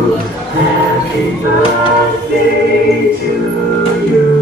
Happy birthday to you.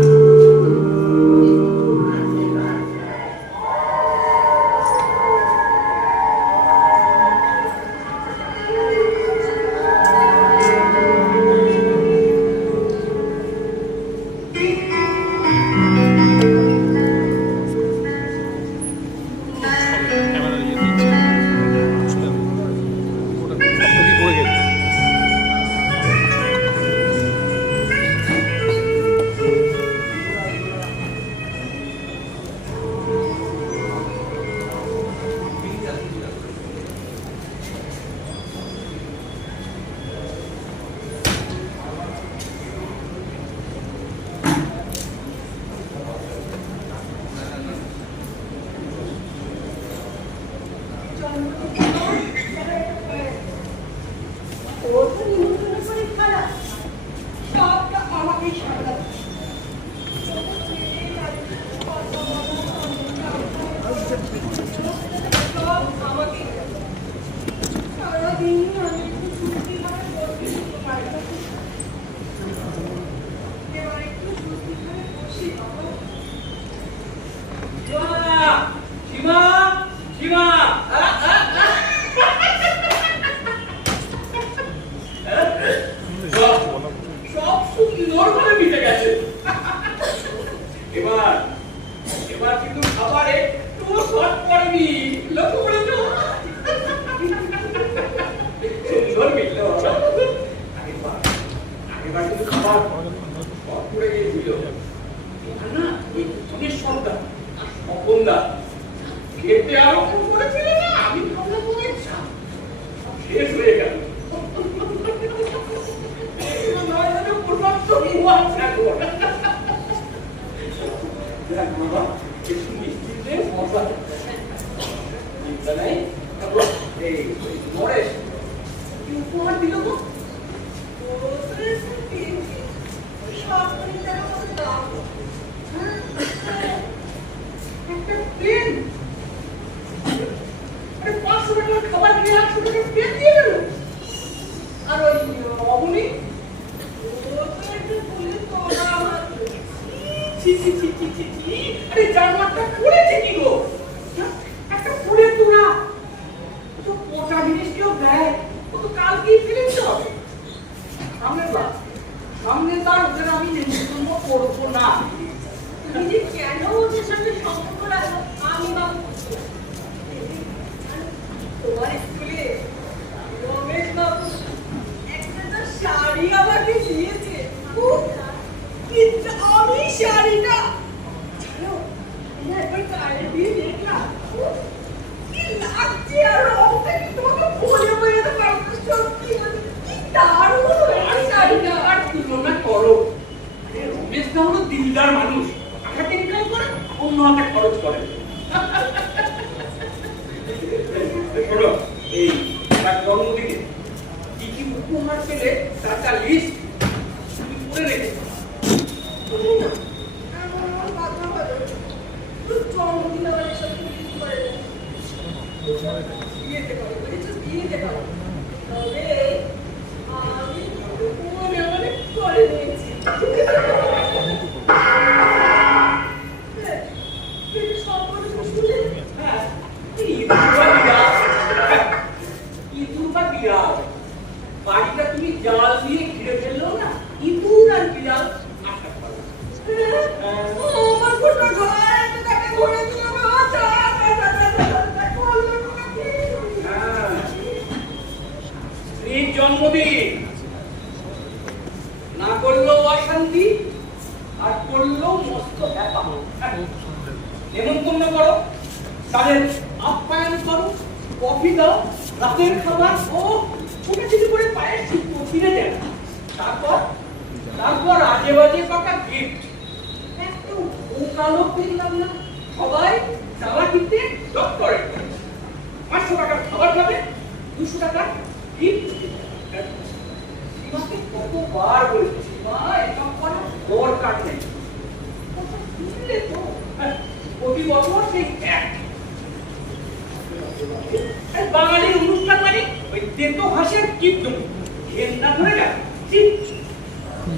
ঘেন্না ধরে গেল,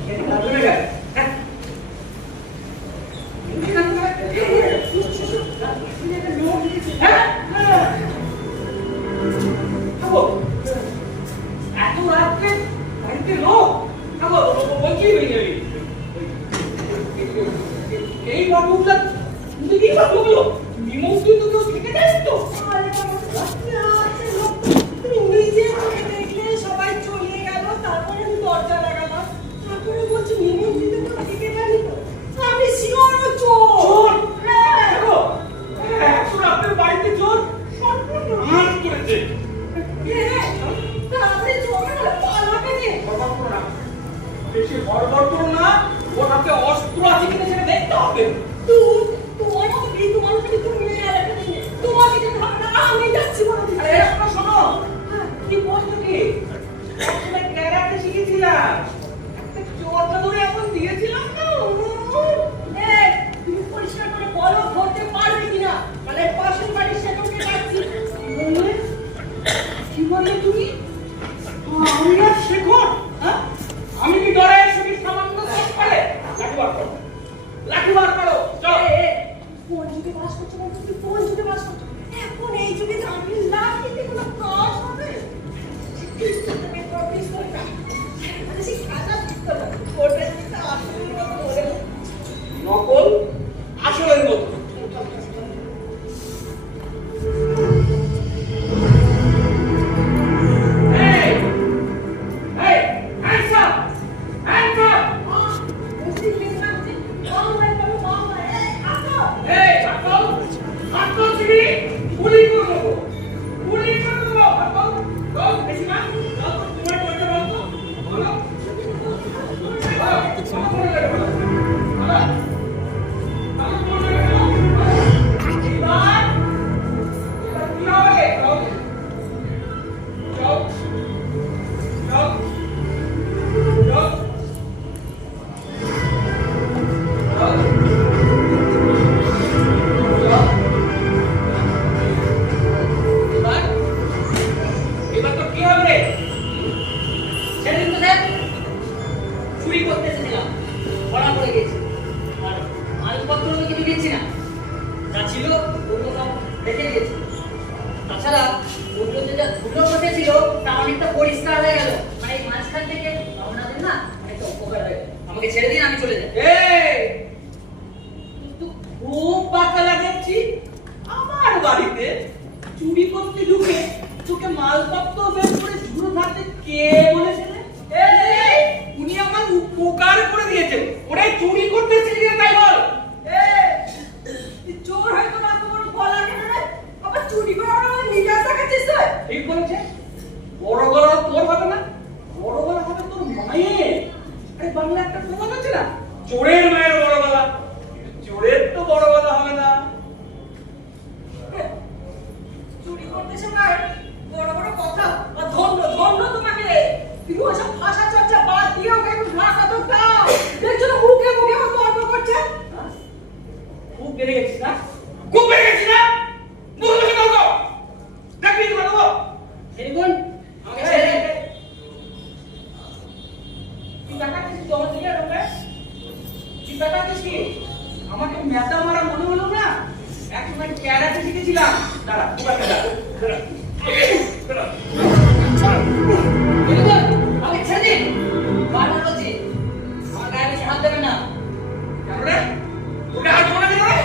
ঘেন্না ধরে গেল। এত রাত্রে বাড়িতে লোক বলছি এই বাবুগুলা এই বাবুগুলো নিমন্ত্রিত কেউ থেকে যাস তো? তুমি নিজে চোখে দেখলে সবাই চলে গেল, তারপরে আমি দরজা লাগালাম, তারপরে বলছি নিমন্ত্রিত কেউ থেকে যায়নি তো। আমি শিওর ও চোর। হ্যাঁ দেখো, এখন আপনার বাড়িতে চোর সম্পূর্ণ রাত করেছে। তাহলে চোর পালাবে রে। বরবর করো না, বেশি বরবর করো না। ওর হাতে অস্ত্র আছে কিনা সেটা দেখতে হবে। তোমার ভিতু মানুষের ভিতরে মেয়ে আর একটা নেই, তোমাকে যেতে হবে না, আমি যাচ্ছি বলে দিচ্ছি। আরে শোনো শোনো, কি বলছো কি? আসলে ক্যারাটে শিখেছিলাম, একটা চোরটা ধরে এখন দিয়েছিলাম তো। তুমি পরিষ্কার করে বলো ধরতে পারবে কিনা, মানে পাশের বাড়ির সেখানে যাচ্ছি। কি বললে তুমি? আমি আর শেখর? হ্যাঁ, আমি কি ডরে এসে সামান্য দোষ পারে? লাঠি বার করো, লাঠি বার করো, চলো। কোন যুগে বাস করছো বলতো, তুমি কোন যুগে বাস করছো? এখন এই যুগে দামি লাঠিতে কোনো কাজ হবে? তুমি পিস্তলটা, মানে সেই খাতা পিস্তলটা, ওটা যেটা আসলে মতো মনে হয়। নকল আসলের মতো। এই, এই, hands up, hands up. এই, হাতল, হাতল ছিড়ি, গুলি করে দেবো, গুলি করে দেবো, হাতল, দাও, বেশি না, দাও তো, তোমার পয়সা দাও তো, বলো, বলো, কত করে দেবে, বলো, বলো, কত করে দেবে, বলো, এবার, এবার কি হবে, চল, চল, চল, চল, এবার তো কি হবে? সেদিন তো স্যার চুরি করতে এসেছিলাম, ধরা পড়ে গেছি, আর মালপত্র তো কিছু দিচ্ছি না, যা ছিল ওগুলো সব রেখে দিয়েছি। তাছাড়া ওগুলো যা ধুলো বসেছিল তা অনেকটা পরিষ্কার হয়ে গেল, মানে এই মাঝখান থেকে আপনাদের না একটা উপকার হয়ে গেল। আমাকে ছেড়ে দিন, আমি চলে যাই। এই, তুই তো খুব পাকালা দেখছি। আমার বাড়িতে চুরি করতে ঢুকে তোকে মালপত্র বের করে ঝুড়ো ধারতে কে বলেছে রে? এই, উনি আমার উপকার করে দিয়েছেন, ওরাই চুরি করতে শিখিয়ে তাই বল। চোর হয়তো না, তোমার গলা কেটে দেয়, আবার চুরি করে আমার নিরাশ দেখাচ্ছিস তুই। ঠিক বলেছে, বড় গলা তোর হবে না, বড় গলা হবে তোর মায়ের। আরে বাংলা একটা প্রবাদ আছে না, চোরের মায়ের বড় গলা, চোরের তো বড় গলা হবে না। চুরি করতে সময় বড় বড় কথা, আর ধন্য ধন্য তোমাকে। তুমি ওসব ভাষা চর্চা বাদ দিয়ে ওকে একটু ঢাকা তো দাও। দেখছো না মুখে মুখে ও তর্ক করছে। খুব বেড়ে গেছিস না, খুব বেড়ে গেছিস না, মুখ মুখে দাও তো, দেখবি তো ভালো। দেখুন আমাকে ছেড়ে দিন। তুই টাকা দিছিস তো আমার দিকে ঢোকে, তুই টাকা দিছিস কি? আমাকে মেটা মারা মনে হলো না, একসময় ক্যারাটে শিখেছিলাম। দাঁড়া, উপাকে দাঁড়া, দাঁড়া, দাঁড়া। দেখুন আমাকে ছেড়ে দিন, বারবার বলছি আমার গায়ে বেশি হাত দেবেন না। কেন রে? তোকে হাত ধরে দিল রে?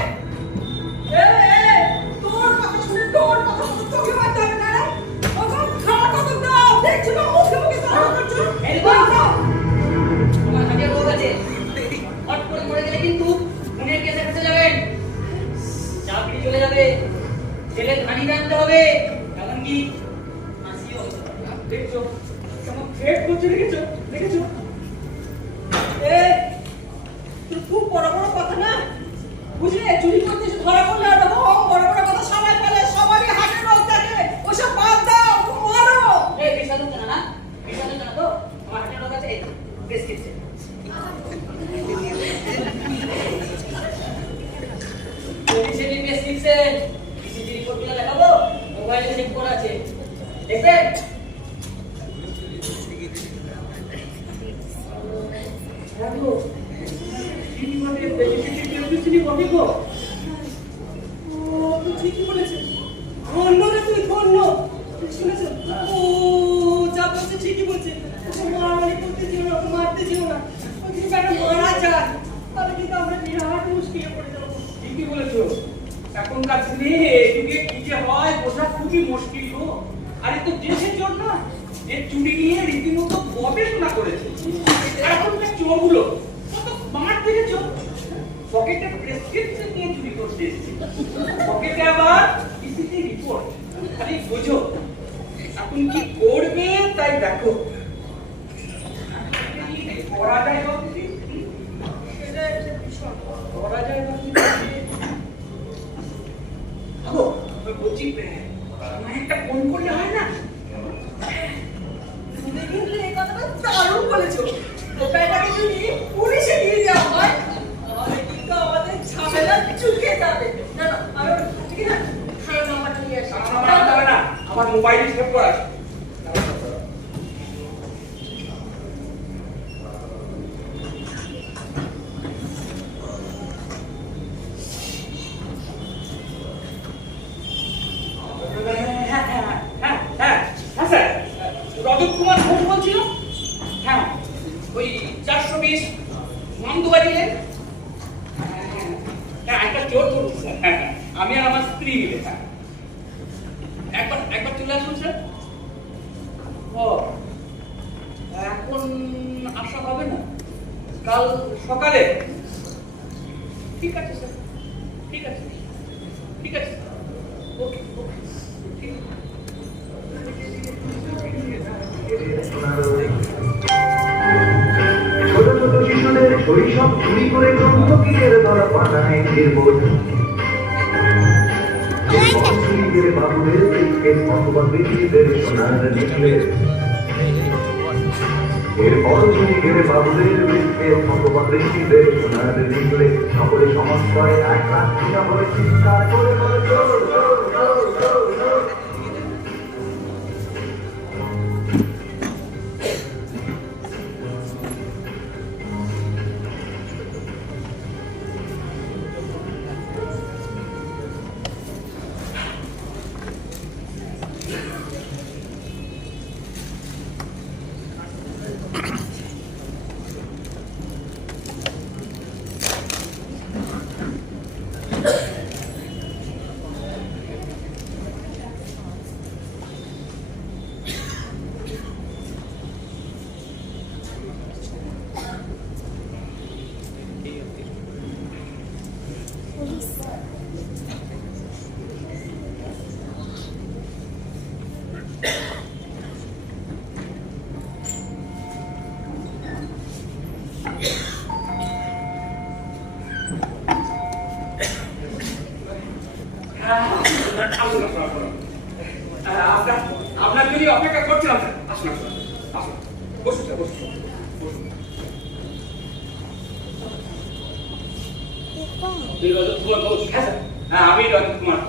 তোর কথা শুনে তোর কথা শুনে তোকে মারতে হবে না রে। ওকে ঢাকা তো দাও। দেখছো না মুখে মুখে তর্ক করছো। দেখুন আমার হাতে রোগ আছে, হট করে মরে গেলে কিন্তু খুনের কেসে ফেসে যাবেন, চাকরি চলে যাবে, ছেলে ধানি জানতে হবে, এমনকি ফাঁসিও হতে পারে। দেখছো কেমন থ্রেট করছে, দেখেছো, দেখেছো? তুই খুব বড় বড় কথা না বুঝলে, চুরি করতে এসে ধরা পড়লে আর বড় বড় কথা সবাই বলে, সবারই হাতে রোগ থাকে, ওসব বাদ দাও, মারো। এই বিষাদ হচ্ছে না, না বিষাদ হচ্ছে না তো, আমার হাতে রোগ আছে, এই প্রেসক্রিপশন। সেটি প্রেসক্রিপশন, ইসিজি রিপোর্টগুলো দেখাবো, মোবাইলে চেক করা আছে, দেখবেন। হ্যাঁ গো, চিঠি বটে, চিঠি বটে গো। ও তুই ঠিকই বলেছে, ধন্য রে তুই ধন্য। শুনেছ ও যা বলছে ঠিকই বলছে, ওকে মারামারি করতে যেও না, ওকে মারতে যেও না। ও যদি একটা মারা যায় তাহলে কিন্তু আমরা বিরাট মুশকিলে পড়ে যাবো। ঠিকই বলেছো, এখনকার দিনে এদিকে কি যে হয় বোঝা খুবই মুশকিল গো। আর এ তো দেশের জন্য যে চুরি নিয়ে রীতিমতো গবেষণা করেছে। আর এখনকার চোরগুলো কত স্মার্ট দেখেছো, পকেটে প্রেসক্রিপশন নিয়ে চুরি করতে এসেছে, পকেটে আবার ইসিটি রিপোর্ট। খালি বোঝো এখন কি করবে তাই দেখো। করা যায় ভাবছি, এটা একটা ভীষণ করা যায় ভাবছি। আগো, বলছি আমায় একটা ফোন করলে হয় না? তুমি কিন্তু এই কথাটা দারুণ বলেছো। ওটাকে যদি পুলিশে দিয়ে দেওয়া হয় তাহলে কিন্তু আমাদের ঝামেলা চুকে যাবে। না না, আমি ঠিক না খারাপ নাম্বারটা নিয়ে আসি। আমার যাবে না, আমার মোবাইলে সেভ করা আছে। হ্যাঁ স্যার, রজত কুমার ঘোষ বলছিল। হ্যাঁ, ওই 420 মামদুবাড়ি লেন। হ্যাঁ, একটা চোর ধরছি স্যার। হ্যাঁ, আমি আর আমার স্ত্রী মিলে। হ্যাঁ, একবার চলে আসুন স্যার। ও, এখন আসা হবে না, কাল সকালে। ঠিক আছে স্যার, ঠিক আছে, ঠিক আছে, ওকে ওকে, ঠিক আছে। ছোট ছোট শিশুদের শৈশব চুরি করে গ্রন্থকিনের ধরা পাঠায় নির্বোধ। বংশীদের বাবুদের ব্রিফকেস অথবা বৃদ্ধদের সোনার নেকলেস। এরপর চুরিদের বাবুদের ব্রিফকেস অথবা বৃদ্ধদের সোনার নেকলেস। সকলে সমস্যায় এক লাখ টাকা বলে চিৎকার করে বলে চোর, চোর, চোর, চোর, চোর। আপনার যদি অপেক্ষা করছিলাম স্যার। আসুন আসুন আসুন, বসুন স্যার, বসুন বসুন। আপনি রজত কুমার ঘোষ? হ্যাঁ স্যার, হ্যাঁ আমি রজত কুমার।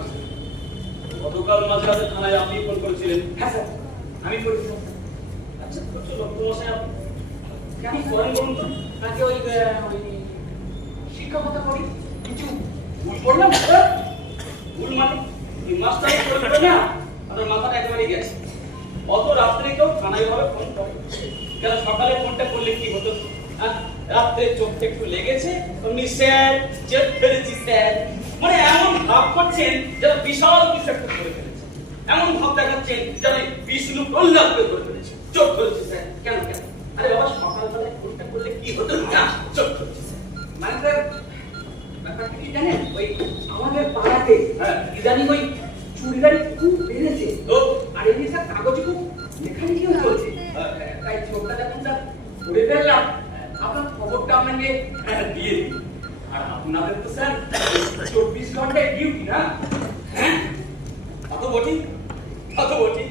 গতকাল মাঝরাতে থানায় আপনি ফোন করেছিলেন। হ্যাঁ স্যার, আমি করেছিলাম। আচ্ছা, ছোট্ট লক্ষ্যমশাই, আপনি কেমন করেন বলুন তো? তাকে ওই শিক্ষকতা করি, কিছু ভুল করলাম স্যার। ভুল মানে ওই মাস্টার করে না, আপনার মাথাটা একেবারে গেছে। অত রাত্রে কেউ থানায় ভাবে ফোন করে কেন? সকালে ফোনটা করলে কি হতো? রাত্রে চোখটা একটু লেগেছে, আপনি স্যার চেক ফেলেছি স্যার, মানে এমন ভাব করছেন যেন বিশাল কিছু একটা করে ফেলেছে। এমন ভাব দেখাচ্ছেন যেন বিষ্ণু প্রহ্লাদকে করে ফেলেছে। চোখ ধরেছি স্যার। কেন কেন? আরে বাবা, সকালবেলায় ফোনটা করলে কি হতো না? চোখ ধরেছি স্যার। মানে স্যার ব্যাপারটা কি জানেন, ওই আমাদের পাড়াতে হ্যাঁ। ইদানিং ওই চুরিদারি খুব বেড়েছে। তো আর এমনি স্যার কাগজে খুব লেখালেখিও চলছে। তাই চোখটা যখন স্যার ধরে ফেললাম, আপনার খবরটা আপনাকে দিয়ে দিই। আর আপনাদের তো স্যার 24 ঘন্টায় ডিউটি না? হ্যাঁ, কত বটি, কত বটি।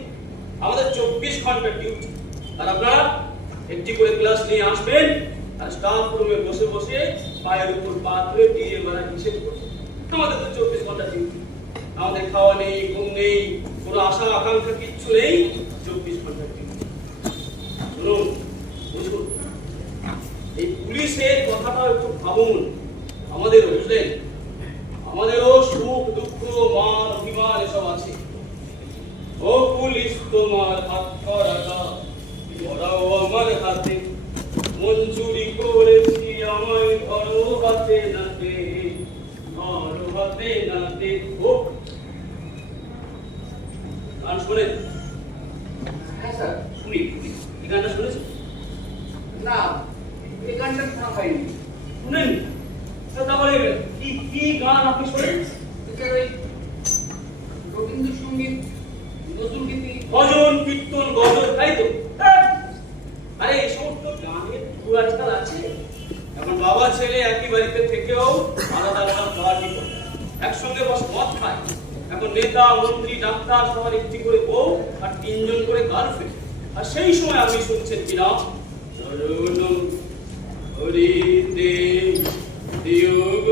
আমাদের 24 ঘন্টা ডিউটি। আর আপনারা একটি করে ক্লাস নিয়ে আসবেন আর স্টাফ রুমে বসে বসে পায়ের উপর পা ধরে ডিএ মারা হিসেব করবেন। আমাদের তো 24 ঘন্টা ডিউটি। আমাদের খাওয়া নেই, ঘুম নেই, কোনো আশা আকাঙ্ক্ষা কিচ্ছু নেই। 24 ঘন্টা ডিউটি। শুনুন, বুঝুন, এই পুলিশ পুলিশের কথাটা একটু ভাবুন, আমাদের বুঝলেন, আমাদেরও সুখ দুঃখ মান অভিমান এসব আছে। ও পুলিশ তোমার হাত করা কাজ, ওরাও আমার হাতে, মন চুরি করেছি আমায় ধরো হাতে নাতে, ধরো হাতে নাতে। ও গান শোনেন? হ্যাঁ স্যার। শুনি শুনি। এই গানটা শুনেছেন? না, এই গানটা শোনা হয়নি। শুনেন? তারপরে কি কি গান আপনি শোনেন? স্যার ওই রবীন্দ্রসঙ্গীত, নজরুলগীতি, ভজন কীর্তন গজল, তাই তো? আরে এই সমস্ত গানের সুর আজকাল আছে। এখন বাবা ছেলে একই বাড়িতে থেকেও আলাদা আলাদা পার্টি করে, একসঙ্গে বসে মদ খায়। এখন নেতা মন্ত্রী ডাক্তার সবার একটি করে বউ আর 3 জন করে গার্লফ্রেন্ড। আর সেই সময় আপনি শুনছেন কিনা শরণম হরিতে দিয়োগ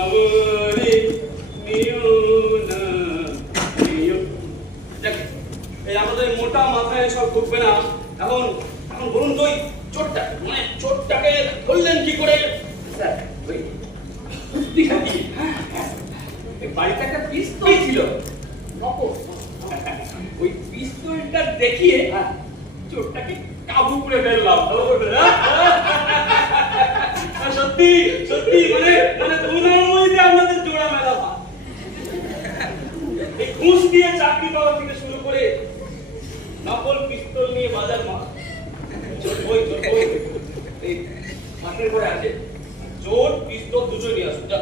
আমারে নিও না নিও। দেখেন, এই আমাদের মোটা মাথায় সব ঢুকবে না। এখন এখন বলুন তো ওই চোরটা, মানে চোরটাকে ধরলেন কি করে? স্যার ওই দিঘাটি এই বাড়িতে একটা পিস্তল ছিল, নকল। ওই পিস্তলটা দেখিয়ে চোরটাকে কাবু করে ফেললাম। সত্যি সত্যি মানে মানে তোমার মধ্যে আমাদের জোড়া মেলা ভাব। এই ঘুষ দিয়ে চাকরি পাওয়া থেকে শুরু করে নকল পিস্তল নিয়ে বাজার মা চোর বই এই মাঠের পরে আছে। চোর পিস্তল দুটো নিয়ে আসুন। যা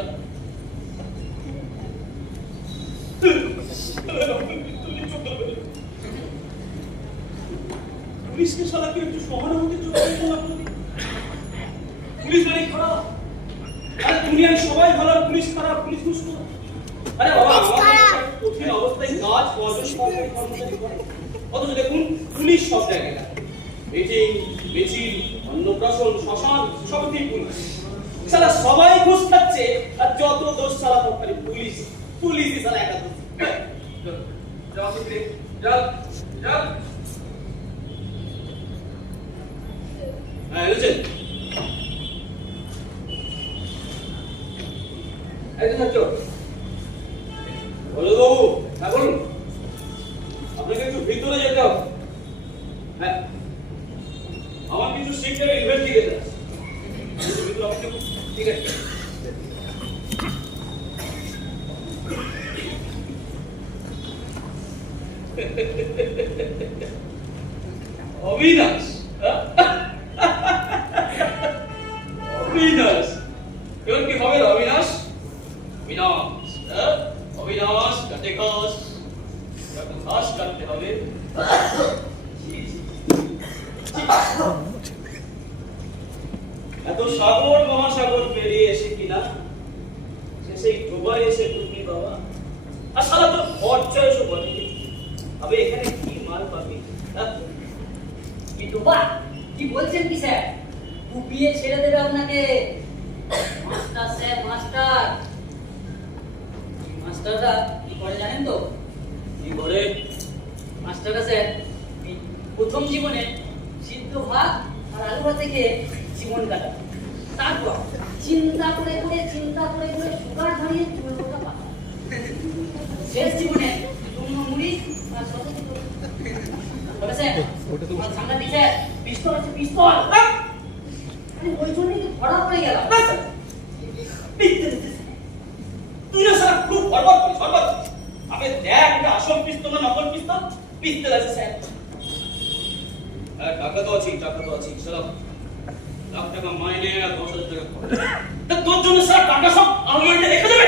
পুলিশকে সারা কেউ একটু সহানুভূতি চোখ পুলিশ মানে খারাপ। আরে দুনিয়ায় সবাই ভালো, পুলিশ খারাপ, পুলিশ দুষ্ট। আরে বাবা, আমাদের কঠিন অবস্থায় কাজ কজন সরকারি কর্মচারী করে, অথচ দেখুন পুলিশ সব জায়গায় থাকে। মিটিং মিছিল অন্নপ্রাশন শ্মশান সবতেই পুলিশ। সারা সবাই ঘুষ খাচ্ছে আর যত দোষ সারা পক্ষে পুলিশ, পুলিশই সারা একা দোষ। যাও মিত্রে, যাও যাও। হ্যাঁ বুঝছেন? এই তো স্যার চোর। বলো বাবু, হ্যাঁ বলুন। আপনাকে একটু ভিতরে যেতে হবে। হ্যাঁ, আমার কিছু সিক্রেট ইনভেস্টিগেশন আছে। ভিতরে আপনি ঠিক আছে। অবিনাশ, অবিনাশ, এবার কি হবে অবিনাশ? অবিনাশ, অবিনাশ কাটে ঘাস, ঘাস কাটতে হবে। এত সাগর মহাসাগর পেরিয়ে এসে কিনা সেই ডোবায় এসে ঢুকলি বাবা। আর সারা তো খরচা এসে বলে আবে এখানে কি মাল পাবি? কি ডোবা? কি বলছেন কি স্যার? কুপিয়ে ছেড়ে দেবে আপনাকে। Master sir, master. মাস্টাররা কি করে জানেন তো? কি করে? মাস্টাররা স্যার এই প্রথম জীবনে সিদ্ধ ভাত আর আলু ভাতে খেয়ে জীবন কাটায়। তারপর চিন্তা করে সুগার ধরিয়ে চুলটা পাতা। শেষ জীবনে চূর্ণ মুড়ি আর সবজি তবে স্যার তোমার সাংঘাতিক স্যার, পিস্তল আছে পিস্তল। আমি ওই জন্যই তো ধরা পড়ে গেলাম। তুই না সারা খুব বরবাদ করিস, বরবাদ। আবে দেখ এটা আসল পিস্তল না নকল পিস্তল? পিস্তল আছে স্যার। টাকা তো আছে, টাকা তো আছে। সালাম লাখ টাকা মাইনে আর 10,000 টাকা খরচ। তা তোর জন্য স্যার টাকা সব আলমারিতে রেখে দেবে?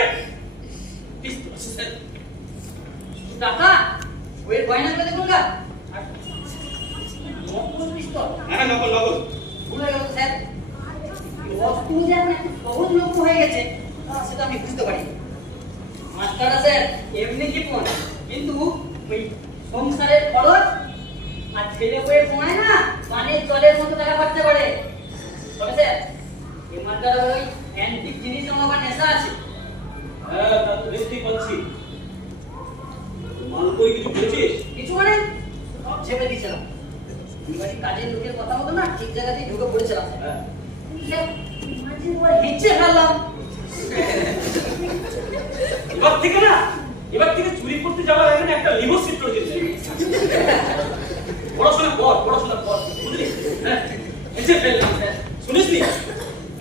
পিস্তল আছে স্যার। টাকা ওই গয়না করে দেখুন গা। আর নকল পিস্তল। হ্যাঁ নকল নকল। ভুলে গেল স্যার। বস্তু যে এখন একটু সহজলভ্য হয়ে গেছে সেটা আমি বুঝতে পারি। মাস্টাররা স্যার এমনি কি পড়ে, কিন্তু ওই সংসারের খরচ আর ছেলে বইয়ে পড়ায় না, পানের জলের মতো টাকা খরচা করে। তবে স্যার এই মাস্টাররা ওই অ্যান্টিক জিনিস আমার নেশা আছে। হ্যাঁ তা তো দেখতেই পাচ্ছি। মাল কই কিছু পেয়েছিস? কিছু মানে সব ছেপে দিয়েছিলাম। বাড়ি কাজের লোকের কথা মতো না ঠিক জায়গাতেই ঢুকে পড়েছিলাম। হ্যাঁ স্যার মাঝে ওর হেঁচে ফেললাম। এবার থেকে চুরি করতে যাওয়ার আগে না একটা লিভো সিট করে দিতে পড়াশোনা কর বুঝলি? হ্যাঁ হেঁচে ফেললাম স্যার। শুনিসনি?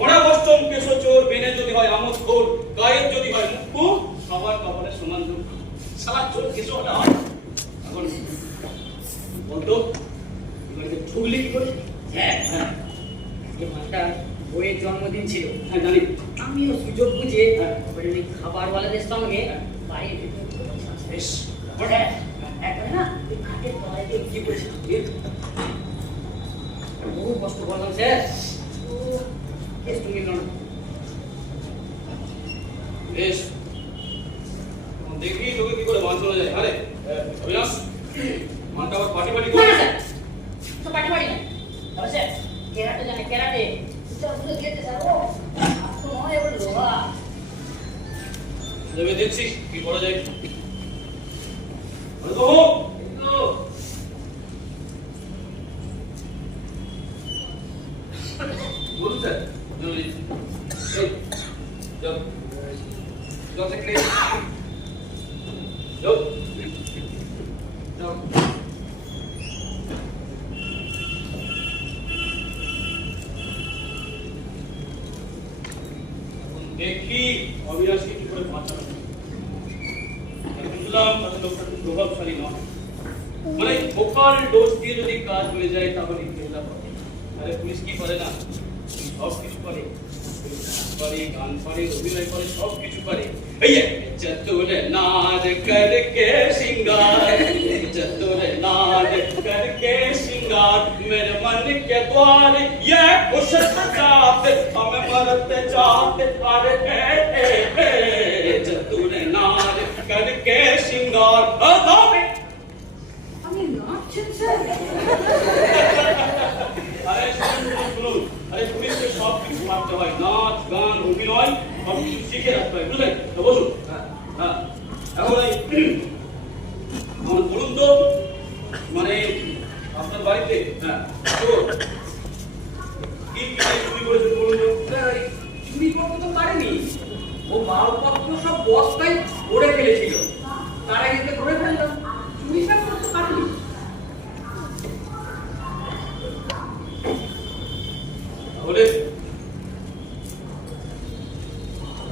ওরা অষ্টম কেশচোর, বেনে যদি হয় আমোদ খোর, গায়ের যদি হয় মুখ্য, সবার কপালে সমান দুঃখ। শালা চোর কেশওটা হয়। এখন বলতো এবারে ঠুকলি কি করে? হ্যাঁ আজকে মাস্টার বইয়ের জন্মদিন ছিল। হ্যাঁ জানি। আমিও সুযোগ বুঝে হ্যাঁ। ওই খাবারওয়ালাদের সঙ্গে হ্যাঁ। বাড়ির ভিতরে বেশ হ্যাঁ একবার না ওই খাটের তলায় দিয়ে কি করেছিলাম বহু কষ্ট করলাম স্যার। ও একটু নিল না। বেশ দেখি তোকে কি করে মান চলে যায়। আরে অবিনাশ মানটা আবার পাটি না না করে স্যার তো পাটি না তবে স্যার কেরাটে জানে কেরাটে চলগুলো দিয়েছে স্যার ও তো নয় এবার লোহা দেবে দেখছি কি করা যায়। আরে তো বলুন স্যার। এই যাও যাও সেক্রেটারি যাও যাও। দেখি অবিনাশকে কি করে বাঁচানো যায়। বুঝলাম তাহলে লোকটা খুব প্রভাবশালী নয়, মানে ভোকাল ডোজ দিয়ে যদি কাজ হয়ে যায় তাহলে কেল্লা পাবে। তাহলে পুলিশ কি করে না, সব কিছু করে, পারে গান পারে অভিনয় করে সব কিছু পারে। চতুর নাচ করকে সিঙ্গার, চতুর নাচ করকে সিঙ্গার, मेरे मन के द्वार ये खुश सजाते हमें मरते जाते अरे चतुर नाच करके सिंगार। আমি নাচছেন স্যার? আরে শুনুন, আরে পুলিশকে সব কিছু পারতে হয়, নাচ গান অভিনয় সব কিছু শিখে রাখতে হয়, বুঝলেন? তো বসুন। হ্যাঁ এখন আমার বলুন তো, মানে আপনার বাড়িতে হ্যাঁ চোর কি কি চুরি করেছে বলুন তো। চুরি করতে তো পারেনি, ও মালপত্র সব বস্তায় ভরে ফেলেছিল, তার আগে ধরে ফেললাম। চুরিটা করতে পারেনি।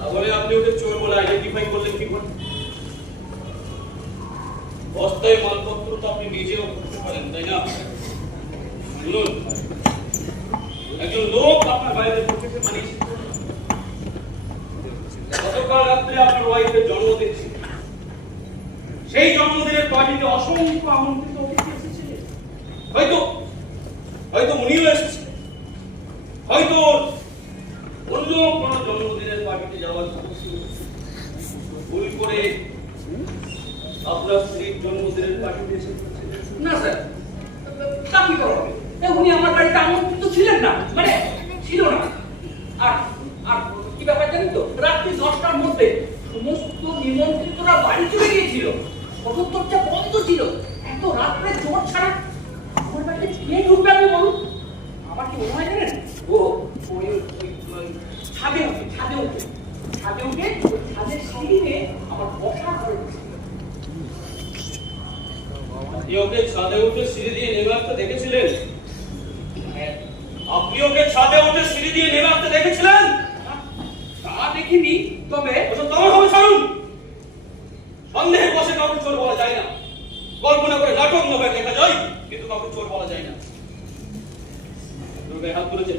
তাহলে আপনি ওকে চোর বলে আইডেন্টিফাই করলেন কি করে? বস্তায় মালপত্র তো আপনি নিজেও করতে পারেন, তাই না? শুনুন, একজন লোক আপনার বাড়িতে ঢুকেছে মানে গতকাল রাত্রে আপনার ওয়াইফের জন্মদিন ছিল, সেই জন্মদিনের পার্টিতে অসংখ্য আমন্ত্রিত অতিথি এসেছিলেন। হয়তো হয়তো উনিও এসেছিলেন, হয়তো অন্য কোনো জন্মদিনের পার্টিতে যাওয়ার কথা ছিল, ভুল করে আপনার স্ত্রীর জন্মদিনের পার্টিতে এসেছিলেন। না স্যার, তা কি করা হবে? উনি আমার বাড়িতে আমন্ত্রিত ছিলেন না, মানে ছিল না। আর আর কি ব্যাপার জানেন তো, রাত্রি 10টার মধ্যে সমস্ত নিমন্ত্রিতরা বাড়ি চলে গিয়েছিল, সদর দরজা বন্ধ ছিল। এত রাত্রে চোর ছাড়া আমার বাড়িতে কে ঢুকবে আপনি বলুন? আমার কি মনে হয় জানেন, ও ওই ছাদে উঠে ছাদের সিঁড়িতে আমার বসার ঘরে বসেছিল। আপনি ওকে ছাদে উঠে সিঁড়ি দিয়ে নেমে আসতে দেখেছিলেন? আপনি ওকে ছাদে উঠে সিঁড়ি দিয়ে নেমে আসতে দেখেছিলেন? তা দেখিনি, তবে তোমার হবে ছাড়ুন। সন্দেহের বসে কাউকে চোর বলা যায় না, কল্পনা করে নাটক নয় দেখা যায়, কিন্তু কাউকে চোর বলা যায় না। হাত তুলেছে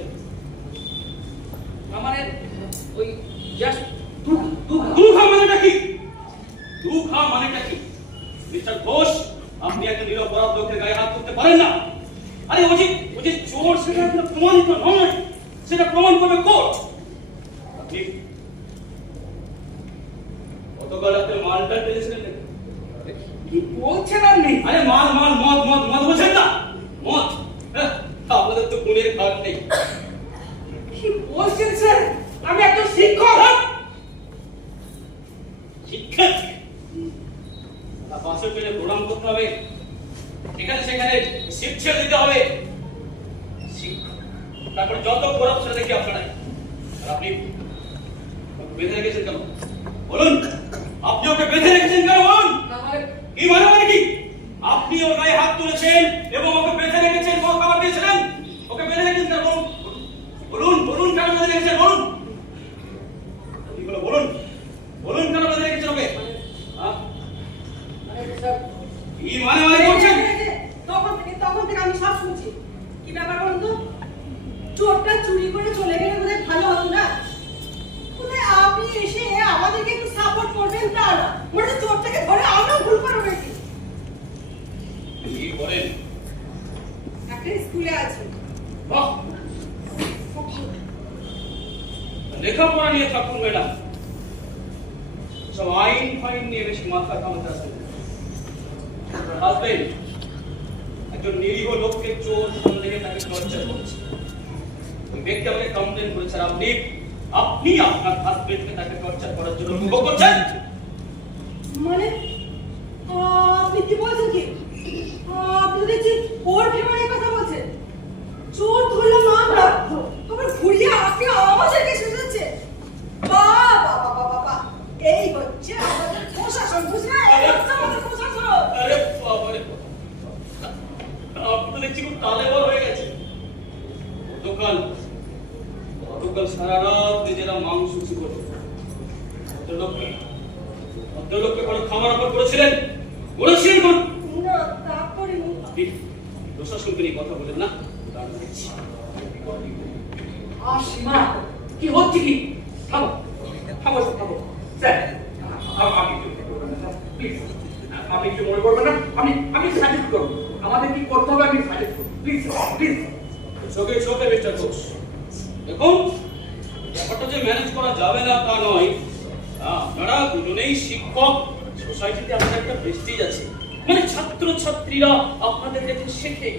আমার ওই জাস্ট দুখা মানেটা কি? দুখা মানেটা কি? মিস্টার ঘোষ, আপনি একটা নিরপরাধ লোকের গায়ে হাত করতে পারেন না। আরে ও যে চোর সেটা আপনার প্রমাণিত নয়, সেটা প্রমাণ করবে কোর্ট। আপনি গতকাল রাতে মালটা পেয়েছিলেন নাকি? কি বলছেন আপনি? আরে মাল মদ বলছেন না? মদ আপনাদের তো গুণের ঘাট নেই। কি বলছেন স্যার? আমি একজন শিক্ষক। শিক্ষক পাশের পেলে প্রণাম করতে হবে, এখানে সেখানে শিক্ষা দিতে হবে। শিক্ষক তারপরে যত করাপশন দেখি আপনারাই। আর আপনি ওকে বেঁধে রেখেছেন কেন বলুন? আপনি ওকে বেঁধে রেখেছেন কেন বলুন? কি মানে কি? আপনি ওর গায়ে হাত তুলেছেন এবং ওকে বেঁধে রেখেছেন, ওর খাবার দিয়েছিলেন, ওকে বেঁধে রেখেছেন কেন বলুন? বলুন বলুন কেন বেঁধে রেখেছেন বলুন? বলুন বলুন কেন বেঁধে রেখেছেন ওকে? কি মানে করছেন? তখন থেকে আমি সব শুনছি। কি ব্যাপার বলুন তো? চোরটা চুরি করে চলে গেলে বোধহয় ভালো হতো না? কোথায় আপনি এসে আমাদেরকে একটু সাপোর্ট করবেন তা না, মানে চোরটাকে ধরে আমরা ভুল করবো নাকি? কি করেন? একটা স্কুলে আছে। বাহ, লেখাপড়া নিয়ে থাকুন ম্যাডাম, সব আইন ফাইন নিয়ে বেশি মাথা কামাতে আসেন। হাজবেন্ড একজন নিরীহ লোককে চোর সন্দেহে তাকে টর্চার করছে, ওই ব্যক্তি আমাকে কমপ্লেন করেছে, আর আপনি আপনি আপনার হাজবেন্ডকে তাকে টর্চার করার জন্য উপভোগ করছেন। মানে আপনি কি বলছেন? কি আপনি দেখছি ওর ফেভারে কথা বলছেন? চোর ধরলাম আমরা, আবার ঘুরিয়ে আপনি আমাদেরকে শেষাচ্ছে। বাবা বাবা বাবা, এই হচ্ছে আমাদের প্রশাসন, বুঝলে? এই হচ্ছে আমাদের প্রশাসন। আরে বাবারে, আপনি তো দেখছি খুব তালেবর হয়ে গেছে। গতকাল সারা রাত নিজেরা মাংস চুরি করে ভদ্রলোককে কোনো খাবার অফার করেছিলেন? বলেছিলেন না, তা করিনি। আপনি প্রশাসনকে নিয়ে কথা বলেন না? দেখছি সীমা, কি হচ্ছে কি? থামো থামো থামো স্যার, আপনি প্লিজ, আপনি কি মনে করবেন না? আমি সাজেস্ট করব, আমাদের কি করতে হবে আমি সাজেস্ট করব, প্লিজ প্লিজ। চোখে চোখে মিস্টার ঘোষ, দেখুন ব্যাপারটা যে ম্যানেজ করা যাবে না তা নয়। আপনারা দুজনেই শিক্ষক, সোসাইটিতে আপনার একটা প্রেস্টিজ আছে, মানে ছাত্র ছাত্রীরা আপনাদের কাছে শেখে।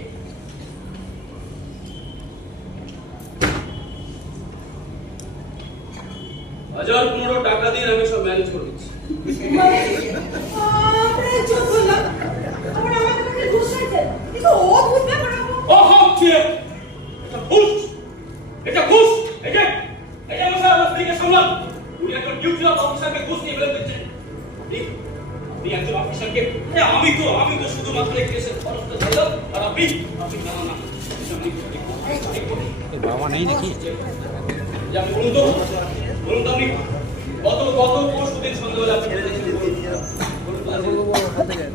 1015 টাকা দিয়ে আমি সব ম্যানেজ করে দিচ্ছি। আমরা চোর ধরলাম, আবার আমাদের কাছে ঘুষ চাইছে। কিন্তু ও ঘুষ ব্যাপার না। ও হচ্ছে এটা ঘুষ, এটা ঘুষ। এই যে আমার স্ত্রীকে সামলান, উনি একজন ডিউটি অফিসারকে ঘুষ নিয়ে বেরোতে দিচ্ছেন। আপনি একজন অফিসারকে, আমি তো শুধুমাত্র এই কেসের খরচটা চাইলাম, আর আপনি জানান না বাবা নেই নাকি? যে আপনি বলুন তো আপনি কত পরশুদিন সন্ধ্যাবেলা আপনি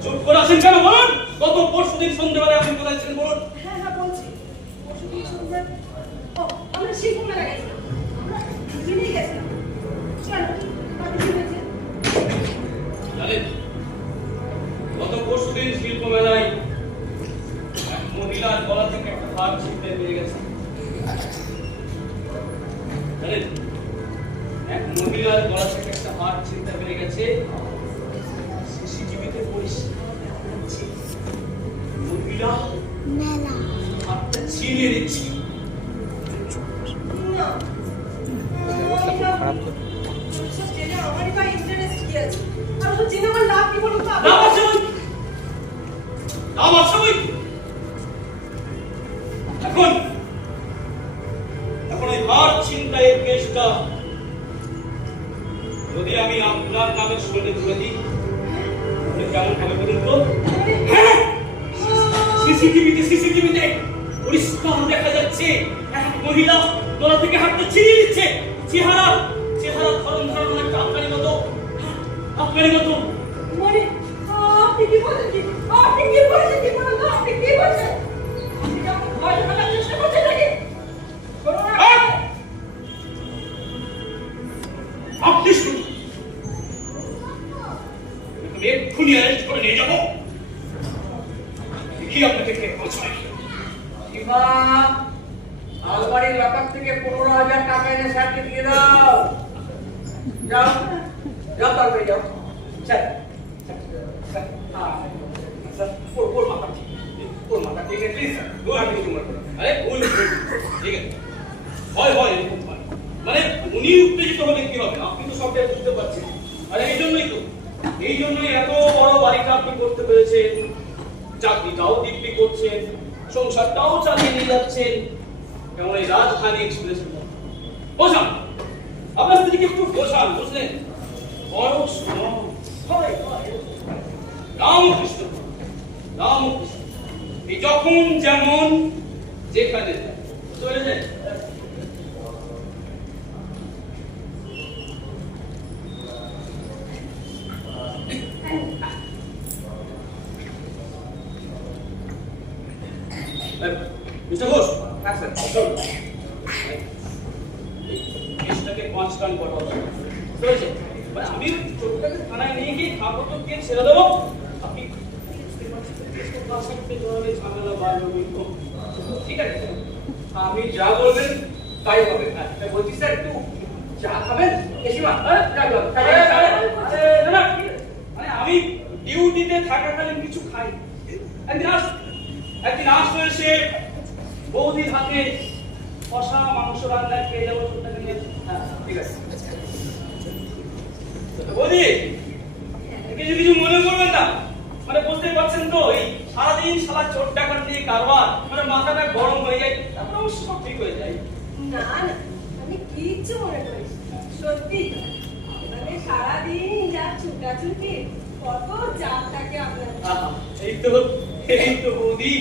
চুপ করে আছেন কেন বলুন? গত পরশুদিন সন্ধ্যাবেলা আপনি কোথায় ছিলেন বলুন? হ্যাঁ হ্যাঁ বলছি। আমরা শিল্প মেলা গেছিলাম, আমরা দুজনেই গেছিলাম। কেন? কি হয়েছে? জানেন গত পরশুদিন শিল্প মেলায় এক মহিলার গলা থেকে একটা হার ছিনতে পেয়ে গেছে। জানেন এক মহিলার গলা থেকে একটা হার ছিনতে পেয়ে গেছে, সিসিটিভিতে পরিষ্কার দেখা যাচ্ছে মহিলা হাতটা ছিনিয়ে দিচ্ছে। না, খারাপ তো। সব জেনে আমারই বা ইন্টারেস্ট কি আছে? আর সব জেনে আমার লাভ কি বলুন তো? নাম আছে ওই। এখন এই হার ছিনতাইয়ের কেসটা যদি আমি আপনার নামে শুনে তুলে দিই তাহলে কেমন হবে বলুন তো? হ্যাঁ, সিসিটিভিতে পরিষ্কার দেখা যাচ্ছে এক মহিলা গলা থেকে হাতটা ছিনিয়ে দিচ্ছে। চেহারা ধরন একটা আপনারই মতো। মানে আপনি কি বলছেন? আপনি কি বলছেন? কি বলুন তো? আপনি কি বলছেন? আপনি কি আমাকে ভয় দেখানোর চেষ্টা করছেন নাকি? বলুন না। আপনি শুনুন, আমি এক্ষুনি অ্যারেস্ট করে নিয়ে যাবো। দেখি আপনাকে কে পৌঁছায়। সীমা, আলমারির লকার থেকে 15,000 টাকা এনে স্যারকে দিয়ে দাও। যাও যাও, তাড়াতাড়ি যাও। স্যার ওর মাথা ঠিক আছে, প্লিজ স্যার, আরে ভুল, ঠিক আছে, হয় এরকম হয়। মানে উনি উত্তেজিত হলে কি হবে? আপনি তো সবটাই বুঝতে পারছেন। আর এই জন্যই এত বড় বাড়িটা আপনি করতে পেরেছেন, চাকরিটাও দিব্যি করছেন, সংসারটাও চালিয়ে নিয়ে যাচ্ছেন। কেমন এই রাজধানী এক্সপ্রেস বোঝান আপনার স্ত্রীকে একটু বোঝান, বুঝলেন? বড় সুন্দর রামকৃষ্ণ রামকৃষ্ণ এই যখন যেমন যেখানে চলে যায়। মিস্টার ঘোষ, হ্যাঁ স্যার। কেসটাকে কনস্ট্যান্ট করা হবে। চলেছে মানে আমি ছোটটাকে থানায় নিয়ে গিয়ে খাবো তো কে ছেড়ে দেবো, আপনি ঝামেলা বাড়বে। ঠিক আছে, আমি যা বলবেন তাই হবে। হ্যাঁ বলছি স্যার একটু চা খাবেন? এসিমা মানে আমি ডিউটিতে থাকাকালীন কিছু খাই। একদিন আসলো এসে বৌদির হাতে কষা মাংস রান্না খেয়ে যাবো ছোটটাকে নিয়ে। হ্যাঁ ঠিক আছে বৌদি, কিছু কিছু মনে করবেন না, মানে বুঝতে পারছেন তো এই সারাদিন সারা চোর টাকার দিয়ে কারবার, মানে মাথাটা গরম হয়ে যায়, তারপরে অবশ্য সব ঠিক হয়ে যায়। না না, আমি কিচ্ছু মনে করি সত্যি মানে সারাদিন যা ছুটাছুটি কত চাপ থাকে আপনার। আহা, এই তো বৌদি,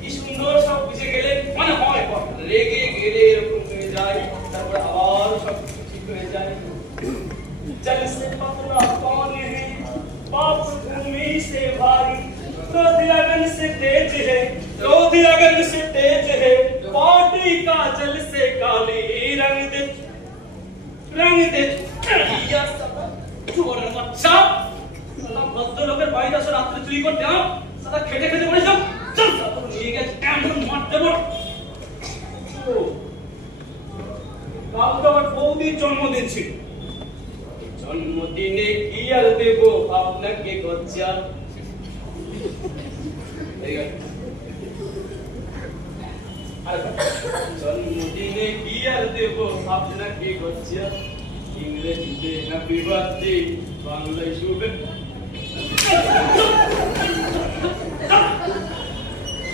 কি সুন্দর সব বুঝে গেলে, মানে হয় রেগে গেলে এরকম হয়ে যায়, তারপরে আবার সব কিছু ঠিক হয়ে যায়। जल से पतला कौन है बाप भूमि से भारी, क्रोध लगन से तेज है, क्रोध लगन से तेज है, पाटी का जल से काली रंग दे या सदा चोर बच्चा साला ভদ্রলোকের বাড়িতে আসো রাত্রে চুরি করতে, সালা খেটে খেটে বলে যাও চল সালা নিয়ে গেছে এমন মার দেব। কালকে আমার বৌদির জন্মদিন ছিল, জন্মদিনে কি আর দেব আপনাকে গজ্জা। জন্মদিনে কি আর দেব আপনাকে গজ্জা, ইংরেজিতে হ্যাপি বার্থডে, বাংলায় শুভে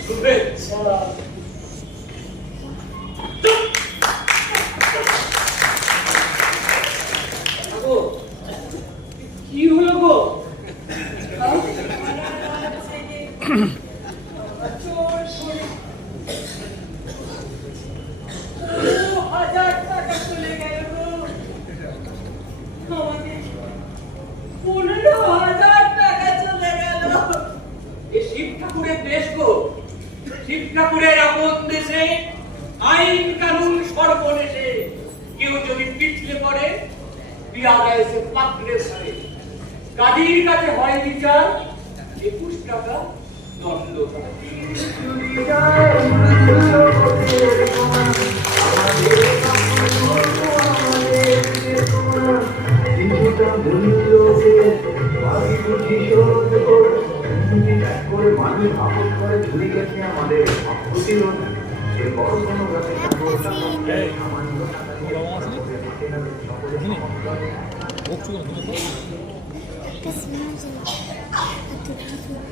শুভেচ্ছা। কি হলো গো? শিব ঠাকুরের আপন দেশে আইন কানুন সর্বনেশে কেউ যদি পিছলে পড়ে বিয়াদা এসে পাকড়ে ধরে, কাজীর কাছে হয় বিচার 21 টাকা দণ্ড। মানুষ আপন করে চুরি গেছে আমাদের প্রতিরোধ এর বড় কোনো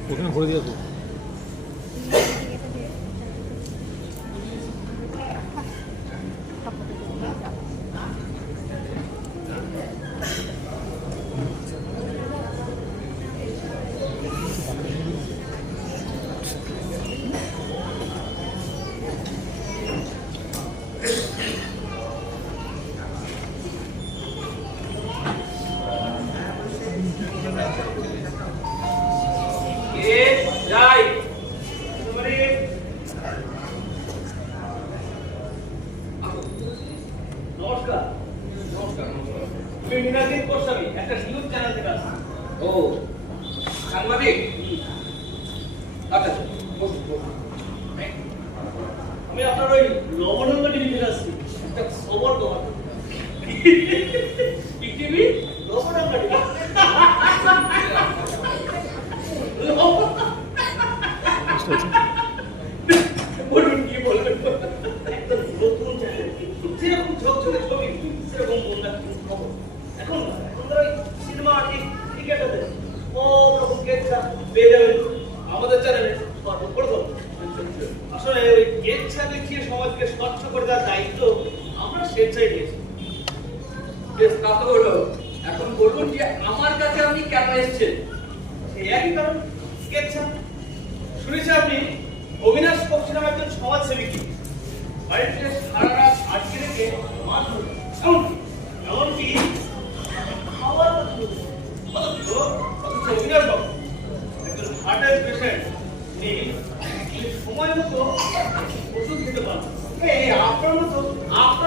ওখানে ভরে দিয়েছো। যাই নমস্কার। মীনাদিন গোস্বামী, একটা নিউজ চ্যানেল থেকে আসছি। ও সাংবাদিক? আচ্ছা বসুন বসুন। আমি আপনার ওই লবণাঙ্গ টিভি থেকে আসছি, একটা খবর দেওয়ার। কি টিভি? লবণাঙ্গ টিভি। বলুন কি বলবেন? একদম নতুন চ্যানেল, যেরকম ঝকঝকে ছবি সেরকম বন্ধা খবর। এখন ওই সিনেমা আর্টিস্ট ক্রিকেটারদের ও রকম কেচ্ছা পেয়ে যাবেন আমাদের চ্যানেলে সর্বপ্রথম। আসলে ওই কেচ্ছা দেখিয়ে সমাজকে স্বচ্ছ করে দেওয়ার স্বেচ্ছায় দিয়েছেন। বেশ, তা তো হলো। এখন বলুন যে আমার কাছে আপনি কেন এসেছেন? এই একই কারণ, স্কেচ্ছা। শুনেছি আপনি অবিনাশ পক্ষী নামে একজন সমাজসেবী কি বাড়িতে সারা রাত আটকে রেখে মাছ ধরতেন। এমনকি খাওয়ার কথা বলতেন। অথচ অবিনাশ বাবু একজন হার্টের পেশেন্ট, তিনি সময় মতো ওষুধ খেতে পারেন। এই আপনার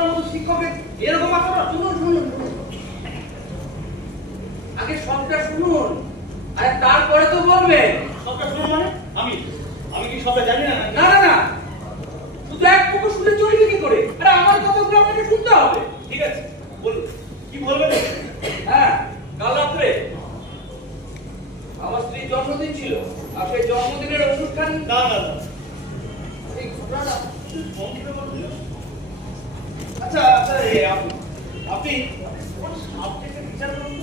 মতো শিক্ষকের এরকম আচরণ। শুনুন, আগে সবটা শুনুন, আর তারপরে তো বলবেন। সবটা শুনুন মানে আমি কি সবটা জানি না? না না না, শুধু এক পক্ষ শুনে চলবে কি করে? আরে আমার কথাগুলো আপনাকে শুনতে হবে। ঠিক আছে, বলুন কি বলবেন? হ্যাঁ, কাল রাত্রে আমার স্ত্রীর জন্মদিন ছিল, আর সেই জন্মদিনের অনুষ্ঠান না এই ঘটনাটা। আচ্ছা আপনি কোন সাবজেক্টে টিচার করুন?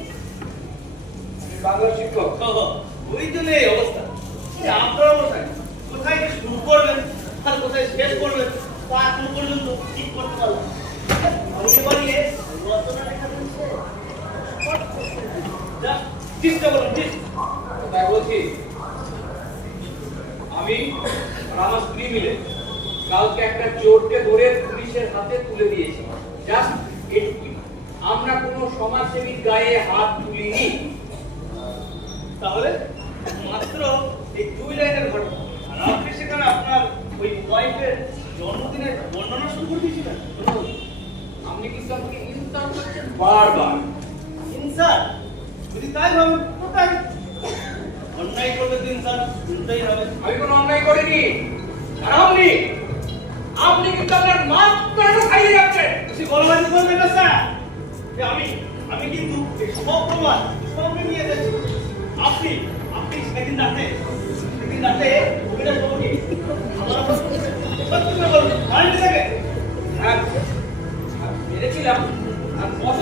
বাংলা শিক্ষক। ওই জন্য এই অবস্থা। আপনার অবস্থায় কোথায় শুরু করবেন আর কোথায় শেষ করবেন তা এখন পর্যন্ত ঠিক করতে পারলাম না। অনেকে বানিয়ে রচনা লেখা দিচ্ছে। চেষ্টা করুন। তাই বলছি, আমি আর আমার স্ত্রী মিলে কালকে একটা চোরকে ধরে পুলিশের হাতে তুলে দিয়েছি। জাস্ট এটুকুই। আমরা কোনো সমাজসেবীর গায়ে হাত তুলিনি। তাহলে মাত্র এই 2 লাইনের ঘটনা, আর আপনি সেখানে আপনার ওই ওয়াইফের জন্মদিনের বর্ণনা শুরু করে দিয়েছিলেন। আপনি কিন্তু আমাকে ইনসাল্ট করছেন বারবার। ইনসান যদি তাই ভাবেন কোথায় অন্যায় করবে দিন স্যার, উল্টাই হবে। আমি কোনো অন্যায় করিনি। আর আপনি কিন্তু আপনার মাত্রাটা খাইয়ে যাচ্ছেন। বেশি বলবাজি করবেন না স্যার। যে আমি কিন্তু এই সব প্রমাণ সঙ্গে নিয়ে যাচ্ছি। আপনি সেদিন রাতে অভিনয় বাবুকে আমার উপর সত্যি করে বলুন, মারেনি তাকে? হ্যাঁ, মেরেছিলাম। আর কত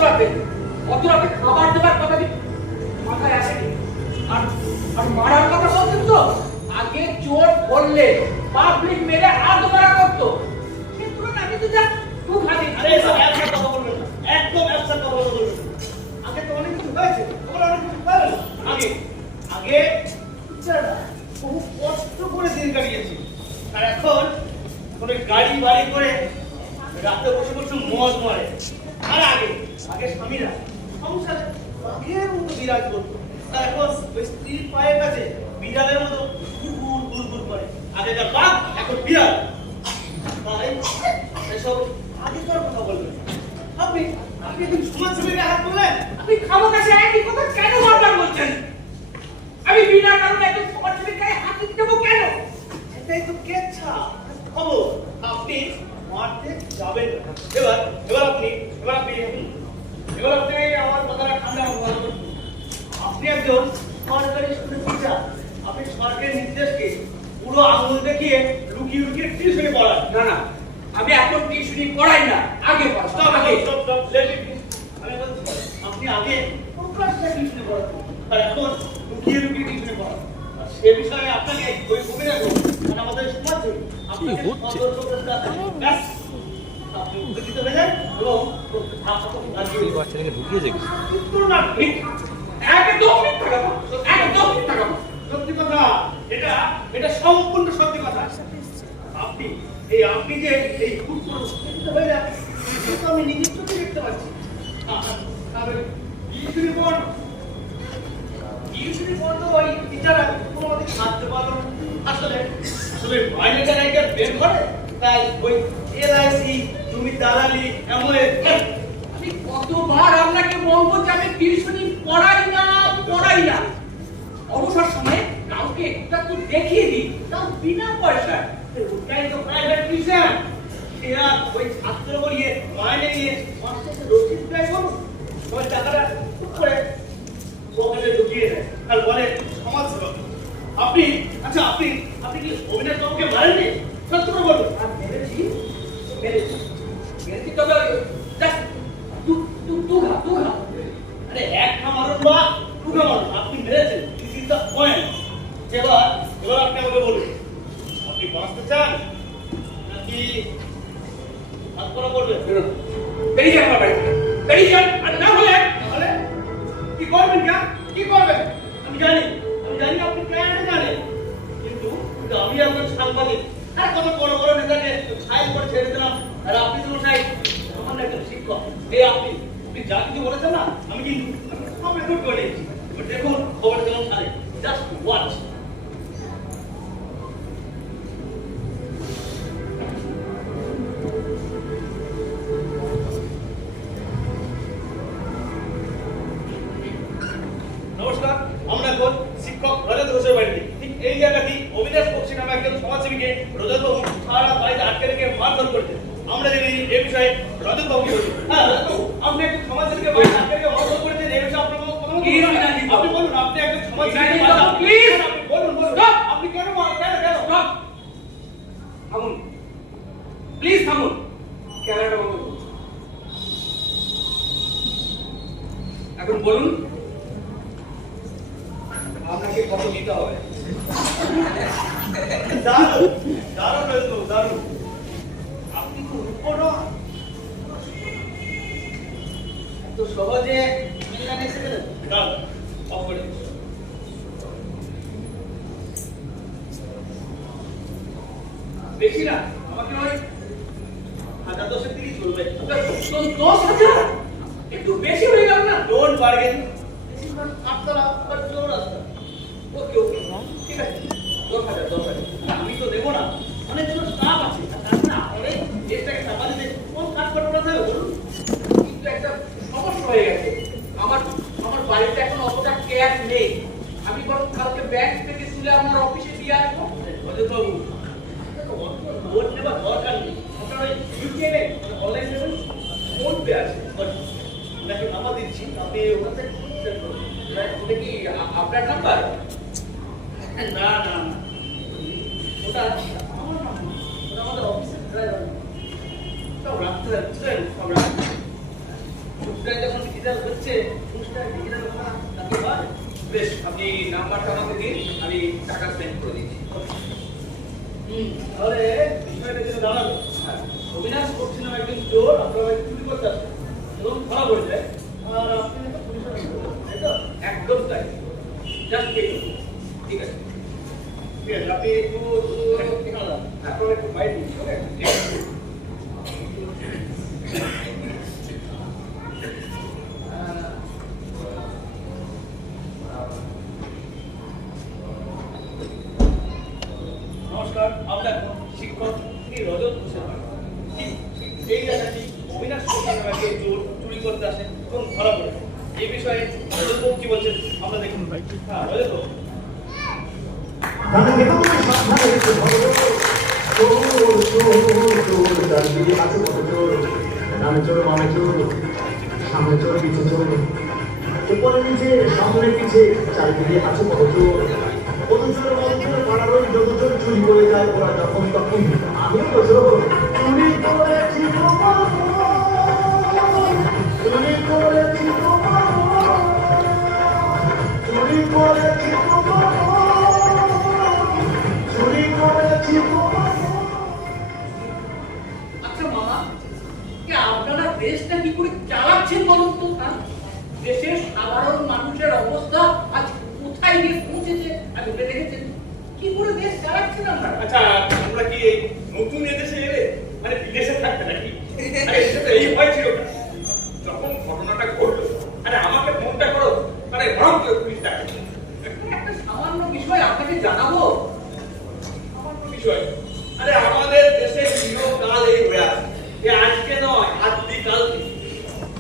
রাতে খাবার দেবার কথা কি মাথায় আসেনি? আর মারার কথা বলছেন তো? আগে চোর বললে পাবলিক মেরে আত্মমারা করতো। কিন্তু আমি তো যা খুব হাজি। আরে স্যার, একটা কথা বলবেন না, একদম একটা কথা বলবেন না। আগে তো অনেক কিছু হয়েছে, ওরা অনেক কিছু পাবেন। আগে টিচাররা বহু কষ্ট করে দিন কাটিয়েছে, আর এখন গাড়ি বাড়ি করে রাতে বসে বসে মদ মারে। আর আগে স্বামীরা সংসারে বাঘের মতো বিরাজ করতো, আর এখন ওই স্ত্রীর পায়ের কাছে বিড়ালের মতো ঘুরঘুর করে। আগেকার বাঘ, এখন বিড়াল। তাই এসব আগেকার কথা বলবেন। আপনি একদিন সমাজসেবীকে হাত তুললেন। আপনি খামোকাশে একই কথা কেন বারবার বলছেন? আমি বিনা কারণে একজন সমাজসেবীর গায়ে হাত দিতে দেবো কেন? এটাই তো কেচ্ছা খবর। আপনি মারতে যাবেন না। এবার আপনি আমার কথাটা ঠান্ডা ভালো করুন। আপনি একজন সরকারি স্কুলের টিচার। আপনি সরকারি নির্দেশকে পুরো আঙুল দেখিয়ে লুকিয়ে টিউশনে পড়ান। না, আমি এখন টিউশনি পড়াই না, আগে পড়াতাম। আমি বলছি আপনি আগে প্রকাশ্যে টিউশনে পড়াতেন, আর এখন লুকিয়ে টিউশনে পড়ান। আর সে বিষয়ে আপনাকে ওই ভূমি রাখুন, মানে আমাদের সমাজ আপনাকে সতর্ক করতে হবে। ব্যাস, আপনি উপকৃত হয়ে যান এবং বাচ্চাটাকে ঢুকিয়েছে কি? উত্তর না ঠিক। একদম মিথ্যা কথা। সত্যি কথা, এটা সম্পূর্ণ সত্যি কথা। আপনি যে এই উত্তর উপকৃত হয়ে যান, সেটা তো আমি নিজের চোখে দেখতে পাচ্ছি। টিউশনি বন্ধ ওই টিচাররা কোনো আমাদের সাহায্য পারলো না। আসলে বাইরে যারা এটা বের করে, তাই ওই LIC জমি দালালি এমন আমি কতবার আপনাকে বলবো যে আমি টিউশনি পড়াই না। অবসর সময়ে কাউকে একটু দেখিয়ে দিই, তাও বিনা পয়সায়। ওটাই তো প্রাইভেট টিউশন। এরা ওই ছাত্র বলিয়ে মাইনে নিয়ে মাস্টারকে রসিদ দেয়, বলুন ওই টাকাটা খুব করে পকেটে ঢুকিয়ে দেয় আর বলে সমাজ সেবা। আপনি কি অভিনয় বাবুকে মারেননি? সত্য করে বলুন। আর মেরেছি, তবে জাস্ট দুঘা। আরে একটা মারুন বা দুটো মারুন, আপনি মেরেছেন, দিস ইজ দ্য পয়েন্ট। এবার আপনি আমাকে বলুন, আপনি বাঁচতে চান নাকি আত্মহত্যা করবেন? বেরিয়ে যান আমার বাড়ি থেকে। বেরিয়ে যান, আর না হলে তাহলে কি করবেন? কি করবেন? আমি জানি আপনি কেন জানেন, কিন্তু আমি আপনার সাংবাদিক, আর কত বড় বড় নেতাকে ছাই করে ছেড়ে দিলাম, আর আপনি তো সাহেব সামান্য একজন শিক্ষক। এই আপনি যা কিছু বলেছেন না, আমি কিন্তু সব রেকর্ড করে নিয়েছি। এবার দেখুন খবর কেমন ছাড়ে, জাস্ট ওয়াচ। নমস্কার, আমরা এখন শিক্ষক রজত ঘোষের বাড়িতে। ঠিক এই জায়গাটি অবিনাশ বক্সি নামে একজন সমাজসেবীকে রজতবাবু সারা বাড়িতে আটকে রেখে মারধর করেছেন। আমরা জানি এই বিষয়ে রজতবাবু কি বলছেন। হ্যাঁ রজতবাবু, আপনি একজন সমাজসেবীকে বাড়িতে আটকে রেখে মারধর করেছেন, এই বিষয়ে আপনার কোনো কি অভিনাশ বাবু? আপনি বলুন, আপনি একজন সমাজসেবীকে অভিনাশ বাড়িতে বাবু, আটকে- please! আপনি বলুন Stop! আপনি কেন Stop! থামুন, প্লিজ থামুন। ক্যামেরাটা বন্ধ করুন। এখন বলুন আপনাকে কত দিতে হবে? দারুণ দারুণ রজতবাবু, দারুণ। আপনি তো উপর তো সহজে মিলান এসে গেল। দারুণ অফ করে দিন। বেশি না, আমাকে ওই 1000-10 দিকে চলবে। 10,000 একটু বেশি হয়ে গেল না? Don't bargain. আপনারা আবার জোর রাস্তা। ওকে ওকে, ঠিক আছে, 10,000। আমি তো দেবো না, অনেকগুলো স্টাফ আছে, তাছাড়া অনেক দেশটাকে চাপা দিতে কোন কাজ করবো না তাহলে বলুন। কিন্তু একটা সমস্যা হয়ে গেছে। আমার আমার বাড়িতে এখন অতটা ক্যাশ নেই। আমি বরং কালকে ব্যাংক থেকে তুলে আমার অফিসে দিয়ে আসবো। রজতবাবু, ভোট নেবার দরকার নেই। আপনার ওই ইউটিএনে অনলাইন পেমেন্ট ফোন পে আছে, আপনাকে নাম্বার দিচ্ছি, আপনি ওখান থেকে সেন্ড করুন। ওটা কি আপনার নাম্বার? না না না, ওটা আমার নাম্বার, ওটা আমাদের অফিসের ড্রাইভার। সব রাখতে যাচ্ছেন, সব রাখতে সুবিধা যখন ডিজিটাল হচ্ছে, পুরস্কার ডিজিটাল করা তাকে পারে। বেশ, আপনি নাম্বারটা আমাকে দিন, আমি টাকা সেন্ড করে দিচ্ছি। তাহলে বিষয়টা যেটা দাঁড়ালো, অবিনাশ বক্সি নামে একজন চোর আপনার বাড়িতে চুরি করতে আসে এবং ধরা পড়ে যায়, আর আপনি একটা পুলিশের হাতে ধরেন, তাই তো? একদম তাই। জাস্ট ঠিক আছে। ঠিক আছে, আপনি একটু এখানে দাঁড়ান। আপনার একটু বাইরে দিন, ঠিক আছে? নমস্কার, আপনার শিক্ষক শ্রী রজত ঘোষের বাড়ি। ঠিক এই জায়গাটি অবিনাশ বক্সি নামে একজন চোর চুরি করতে আসে এবং ধরা পড়ে যায়। এই বিষয়ে রজতবাবু কি বলছেন আমরা দেখুন। হ্যাঁ রজতবাবু, তাদেরকে তো সাবধানে রেখে ভালো চোর চোর চোর চারদিকে আছে কত চোর, ডানে চোর বামে চোর, সামনে চোর পিছে চোর, উপরে নিচে সামনে পিছে চারিদিকে আছে কত চোর। কত চোর মধ্যে পাড়ার ওই যত চোর চুরি করে যায় ওরা যখন তখন আমিও তো চোর চুরি করেছি তোমার চুরি করেছি তোমার চুরি করেছি তোমার চুরি করেছি তোমার। আচ্ছা মামা, কি আপনারা দেশটা কি করে চালাচ্ছেন বলুন তো? দেশের সাধারণ মানুষের অবস্থা আজ কোথায় গিয়ে পৌঁছেছে আপনি ভেবে দেখেছেন? কি করে দেশ চালাচ্ছেন আপনারা? আচ্ছা আমরা কি এই নতুন এদেশে এলে মানে বিদেশে থাকতে নাকি? আরে এটা তো এই ভয় ছিল না যখন ঘটনাটা ঘটলো। আরে আমাকে ফোনটা করো, আরে বরং পুলিশ ডাকে। একটা সামান্য বিষয় আপনাকে জানাবো। সামান্য বিষয়, আরে আমাদের দেশে চিরকাল এই হয়ে আছে, এ আজকে নয় আদিকাল থেকে।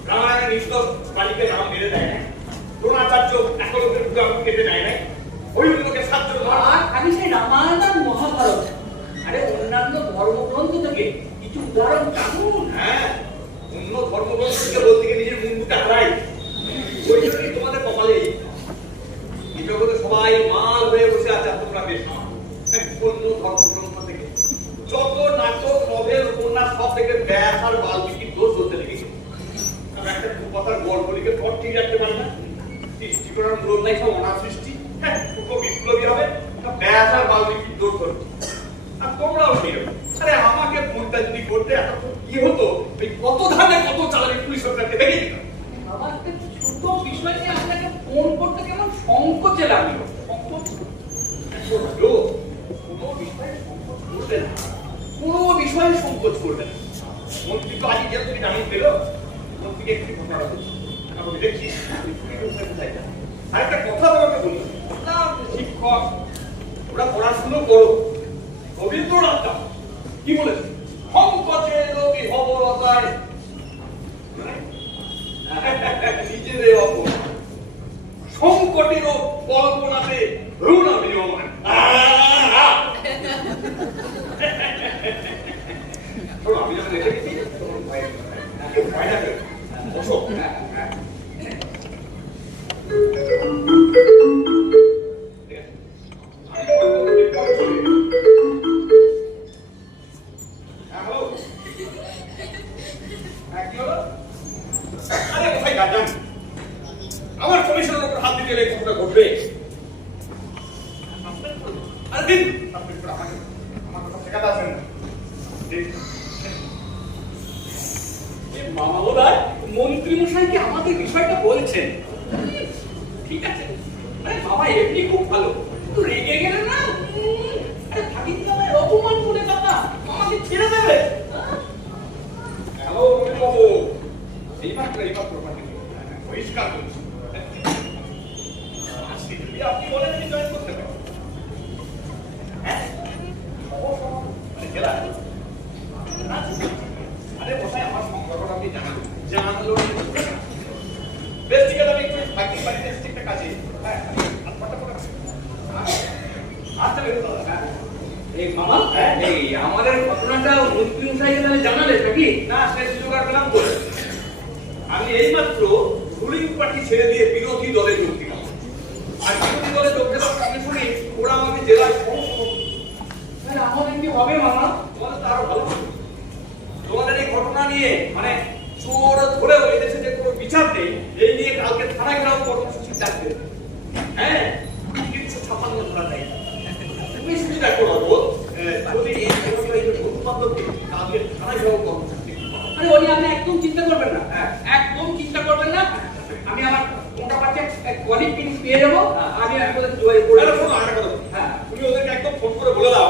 রামায়ণের নিষ্কর্ষ বালিকে রাম মেরে দেয় না, দ্রোণাচার্য একলকের বুকে কেটে নেয় নাই, অভিমন্যুকে 7 জন আর খালি সেই রামায়ণ আর মহাভারত, আরে অন্যান্য ধর্মগ্রন্থ থেকে কিছু উদাহরণ জানুন। হ্যাঁ, অন্য ধর্মগ্রন্থ থেকে বলতে গিয়ে নিজের মুখটা হারাই, ওই জন্যই তোমাদের কপালে এই জগতে সবাই মাল হয়ে বসে আছে, আর তোমরা বেশ আমার অন্য ধর্মগ্রন্থ থেকে যত নাটক নভেল উপন্যাস সব থেকে ব্যাস আর বাল্মীকির দোষ ধরতে লেগেছে। আমি একটা কথার গল্পটিকে পর ঠিক রাখতে পারি না, সৃষ্টি করার মূল নাই সব অনার সৃষ্টি। হ্যাঁ, বিপ্লবী হবে ব্যাস আর বাল্মীকির দোষ ধরছে, আর তোমরাও ঠিক। আরে আমাকে এমনটা যদি করতে এতক্ষণ কি হতো? এই কত ধানে কত চালানি পুলিশ সরকারকে দেখে দিতাম। আমার একটা ছোট বিষয় নিয়ে আপনাকে ফোন করতে কেমন সংকোচে লাগলো। সংকোচ? বললো, কোনো বিষয়ে সংকোচ করবে না। কোনো বিষয়ে সংকোচ করবে না। মন্ত্রী তো আজকে জেল থেকে জামিন পেল। মন্ত্রীকে একটু ঘটনা বলছি। আমি দেখছি আরেকটা কথা তোমাকে বলি, শিক্ষক ওরা পড়াশুনো করো। রবীন্দ্রনাথ ঠাকুর কি বলেছে? সংকোচের বিহবলতায় নিজেদের অপমান, সংকটেরও কল্পনাতে রুণ বিনিময়। আমি যখন দেখে গেছি তখন ভয় লাগে। বসো। আমার কমিশনের উপর হাত দিতে গেলে ঘটনা ঘটবে। আরে দিন আমার কথা শেখাতে আসেন না। মামা বোধহয় মন্ত্রী মশাইকে আমাদের বিষয়টা বলছেন। ঠিক আছে, মানে মামা এমনি খুব ভালো, কিন্তু রেগে গেলেন না। আরে ভাবি কি আমায় অপমান করে কথা আমাকে ছেড়ে দেবে? হ্যালো বাবু, এইমাত্র পরিষ্কার করছি। আপনি বলেন আমি জয়েন করতে পারবো। হ্যাঁ আরে বসাই আমার সংকট আপনি জানালো বেশ ঠিক আছে। আমি একটু বাইকিং বাড়িতে এসেছি একটা কাজে। হ্যাঁ আচ্ছা বেরো দাদা। এই মামা, এই আমাদের ঘটনাটা মন্ত্রী মশাইকে তাহলে জানালে নাকি? না সে সুযোগ আর পেলাম করে। আমি এইমাত্র রুলিং পার্টি ছেড়ে দিয়ে বিরোধী দলে যোগ দিলাম। আর বিরোধী দলে যোগ দেওয়ার সঙ্গে শুনি ওরা আমাকে জেলার তাহলে আমাদের কি হবে মামা? তোমাদের তো আরো ভালো হবে। তোমাদের এই ঘটনা নিয়ে মানে চোর ধরেও এই দেশে যে কোনো বিচার নেই, এই নিয়ে কালকে থানা ঘেরাও কর্মসূচি ডাকবে। হ্যাঁ 356 ধরা যায়। তুমি শুধু দেখো বাবু, যদি এই বন্ধুবান্ধবকে কালকে থানা ঘেরাও কর্মসূচি। আরে ওই আপনি একদম চিন্তা করবেন না, একদম চিন্তা করবেন না। আমি আমার মোটা পাচ্ছে কোয়ালিটি পেয়ে যাবো। আমি আপনাদের জয় করে আরে শোনো আরেকটা কথা। হ্যাঁ, তুমি ওদেরকে একদম ফোন করে বলে দাও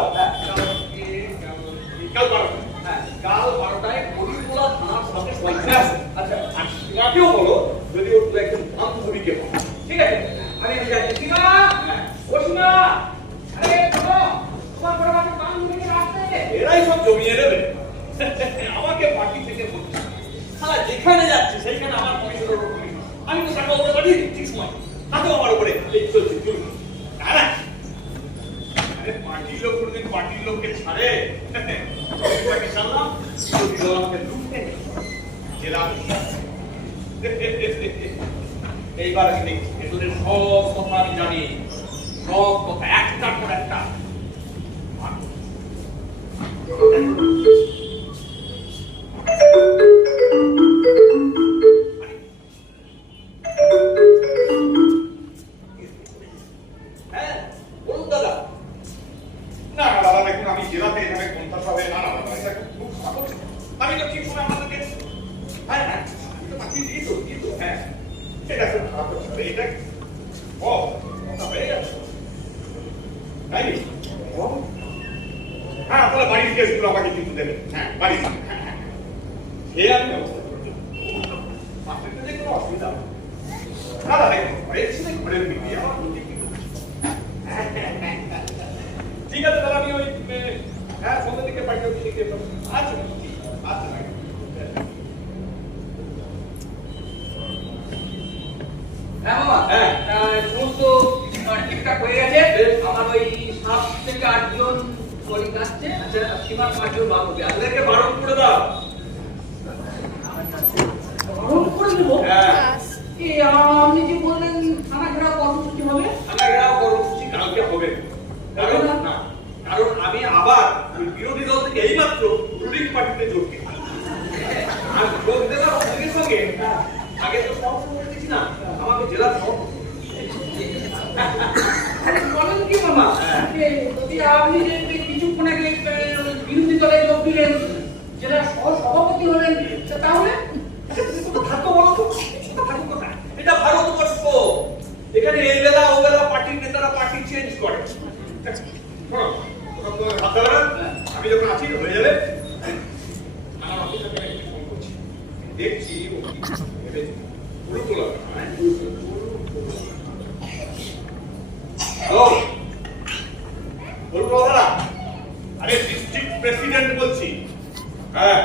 কাল 12টায়। হ্যাঁ, কাল 12টায় করিমতলা থানার সামনে পৌঁছে আসো। আচ্ছা আর সীমাকেও বলো যদি ওর দু একজন বান্ধবীকে বলো। ঠিক আছে। আমি যাচ্ছি। সীমা, ও সীমা, আরে শোনো, তোমার বড় বাচ্চা বান্ধবীকে রাখতে। এরাই সব জমিয়ে নেবে। আমাকে পার্টি থেকে বলছে শালা যেখানে যাচ্ছে সেইখানে আমার কমিশনের উপর কমিশন। আমি তো টাকা ওপরে পাঠিয়ে দিই ঠিক সময়, তাতেও আমার উপরে এই চলছে চলছে। না না আরে পার্টির লোক কোনদিন পার্টির লোককে ছাড়ে? পার্টি ছাড়লাম, বিরোধী দল আমাকে লুটতে জেলা। এইবার আমি দেখছি এদের সব কথা আমি জানি, সব কথা একটার পর একটা। হ্যাঁ বলুন দাদা। না না দাদা দেখুন আমি জেলাতে এখানে কোনটা হবে না না দাদা এটা খুব খারাপ হচ্ছে। আমি তো ঠিক সময় আপনাদেরকে হ্যাঁ হ্যাঁ আমি তো পাঠিয়ে দিই তো হ্যাঁ এটা খুব খারাপ হচ্ছে। এটা ও কথা হয়ে গেছে তাই হ্যাঁ আপনারা বাড়ির কেসগুলো আমাকে কিন্তু দেবেন। হ্যাঁ বাড়ি সে আমি ব্যবস্থা করবো। আপনাদের যে কোনো অসুবিধা হবে না দাদা দেখুন ঘরের ছেলে ঘরের মিলিয়ে আমার ঠিক আছে দাদা আমি ওই হ্যাঁ সন্ধ্যের দিকে পাঠিয়ে দিচ্ছি। আচ্ছা ঠিক আচ্ছা হ্যাঁ মামা, হ্যাঁ। সমস্ত ঠিকঠাক হয়ে গেছে। আমার ওই 7 থেকে 8 জন কলিগ আসছে। আচ্ছা, সীমার 5 জন বান্ধবী আছে। তাদেরকে বারণ করে দাও। বারণ করে দেবো? হ্যাঁ এই আপনি যে বললেন থানা ঘেরাও কর্মসূচি হবে? থানা ঘেরাও কর্মসূচি কালকে হবে কারণ না কারণ আমি আবার ওই বিরোধী দল থেকে এইমাত্র রুলিং পার্টিতে যোগ দিই। আর যোগ দেওয়ার সঙ্গে সঙ্গে আগে তো সভাপতি করে দিচ্ছি না, আমাকে জেলার সভাপতি। বলেন কি মামা? যদি আপনি যে কিছুক্ষণ আগে বিরোধী দলে যোগ দিলেন সভাপতি হলেন, তাহলে তুমি তো থাকো বলো তো, থাকো কোথায়? এটা ভারতবর্ষ, এখানে এই বেলা ও বেলা পার্টির নেতারা পার্টি চেঞ্জ করে। শোনো, তোমরা ভাবতে পারো আমি যখন আছি হয়ে যাবে। আমার অফিসার থেকে একটু ফোন করছি, দেখছি ও কি ভেবেছে। পুরো তোলা হ্যালো, বলুন দাদা। আরে ডিস্ট্রিক্ট প্রেসিডেন্ট বলছি। হ্যাঁ,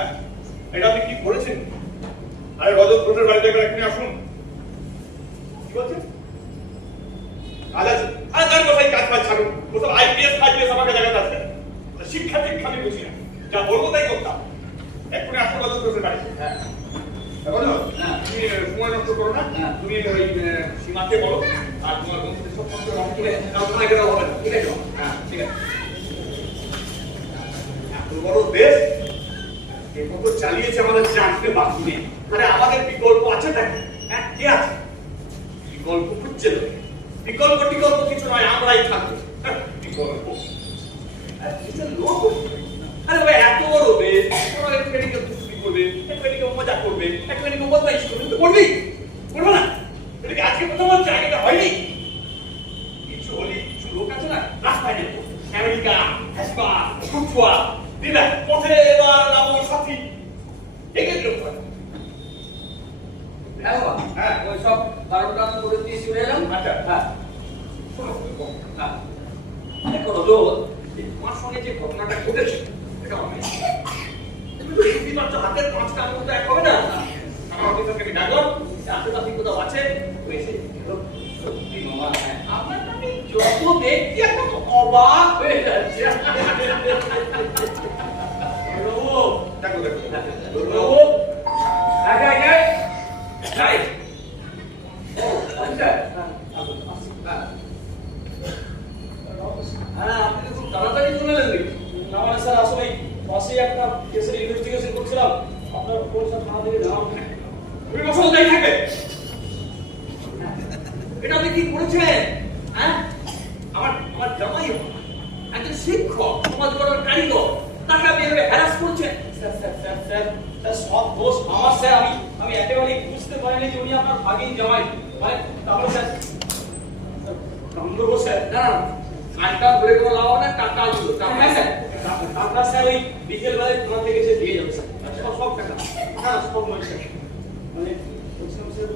এটা আপনি কি করেছেন? আরে রজত গ্রুপের বাড়িতে একবার এক্ষুনি আসুন। কি বলছেন? কাজ আছে? আরে তার কোথায় কাজ পাজ ছাড়ুন, ওসব আইপিএস আমাকে জায়গাতে আছে। শিক্ষা টিক্ষা আমি বুঝি না, যা বলবো তাই করতাম। এক্ষুনি আসুন রজত গ্রুপের বাড়িতে। হ্যাঁ তুমি সময় নষ্ট করো না, তুমি ওই সীমাকে বলো আর তোমার বন্ধুদের সব ঠিক আছে, হবে না, ঠিক আছে? হ্যাঁ ঠিক আছে। এত বড় দেশ এ কত চালিয়েছে আমাদের জানতে বাকি নেই। আরে আমাদের বিকল্প আছে নাকি? হ্যাঁ কি আছে? বিকল্প খুঁজছে না। বিকল্প কিছু নয়, আমরাই থাকবো। বিকল্প লোক। আরে ভাই এত বড় দেশ, তোমরা একটুখানিকে দুষ্টি করবে, একটুখানিকে মজা করবে, একটুখানিকে বদমাইশ করবে, তো করবি? করবো না? এটাকে আজকে প্রথম হচ্ছে, আগে হয়নি। কিছু হলি কিছু লোক আছে না রাস্তায় নেব, আমেরিকা, হেসপা, সুচুয়া, দিদা পথে এবার নামো সাথী, এগিয়ে লোক হয়। হ্যাঁ বাবা, হ্যাঁ ওই সব 12টা করে দিয়ে চলে এলাম। আচ্ছা হ্যাঁ শোনো, হ্যাঁ দেখো রোজ তোমার সঙ্গে যে ঘটনাটা ঘটেছে এটা অনেক, তুমি তো বুঝতে পারছো হাতের 5টা আঙুল তো এক হবে না। আমার অফিসারকে আমি ডাকলাম, আশেপাশে কোথাও আছে এসে সত্যি মামা, আপনার আমি যত দেখছি একদম অবাক হয়ে যাচ্ছে। দেখো হ্যাঁ, আপনি তো খুব তাড়াতাড়ি চলে এলেন দেখি। না মানে স্যার আসলে পাশে একটা কেসের ইনভেস্টিগেশন করছিলাম, আপনার কোনটা থানা থেকে জানান। তুমি বসো, যাই থাকবে। এটা আপনি কি করেছেন? হ্যাঁ, আমার জামাই একজন শিক্ষক, সমাজ গড়ার কারিগর, তাকে আপনি এভাবে হ্যারাস করছেন। স্যার সব দোষ আমার স্যার, আমি একেবারেই বুঝতে পারিনি যে উনি আপনার ভাগিন জামাই। মানে তারপর স্যার কাম করবো স্যার। না কানটা ধরে কোনো লাভ না, টাকা দিল। হ্যাঁ স্যার, আপনার স্যার ওই বিকেল বেলায় থানা থেকে এসে দিয়ে যাবে স্যার। আচ্ছা সব টাকা, হ্যাঁ সব নয় স্যার। মানে বলছিলাম স্যার,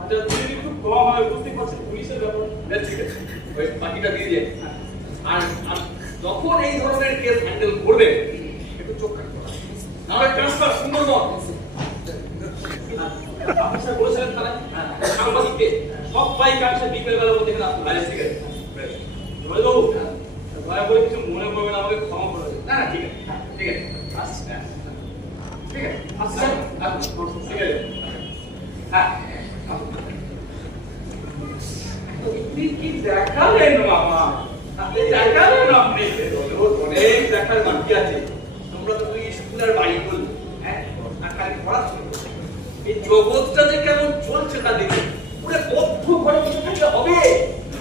আচ্ছা যদি একটু কম হয়, বুঝতে পারছেন পুলিশের ব্যাপার। ঠিক আছে, ওই বাকিটা দিয়ে দিয়ে। আর যখন এই ধরনের কেস হ্যান্ডেল করবে একটু চোখ রাখতে হবে, নাহলে ট্রান্সফার সুন্দরবন। আপনি স্যার বলেছিলেন তাহলে সাংবাদিককে সবাইকে আসে বিকেল বেলার মধ্যে এখানে আসতে পারে। ঠিক আছে, বলে দেবো, দয়া করে কিছু মনে করবেন, আমাকে ক্ষমা করে দেবেন। না ঠিক আছে, ঠিক আছে, আসছি, ঠিক আছে, আসছি স্যার। ঠিক আছে, হ্যাঁ। তুই কি দেখালেন বাবা? আপনি দেখালেন, আপনি অনেক দেখার বাকি আছে। তোমরা তো ওই স্কুলের বাড়ি করলে, হ্যাঁ, আর খালি পড়াশোনা করলে। এই জগৎটা যে কেমন চলছে তা দেখে পুরো বদ্ধ ঘরে কিছু থাকলে হবে।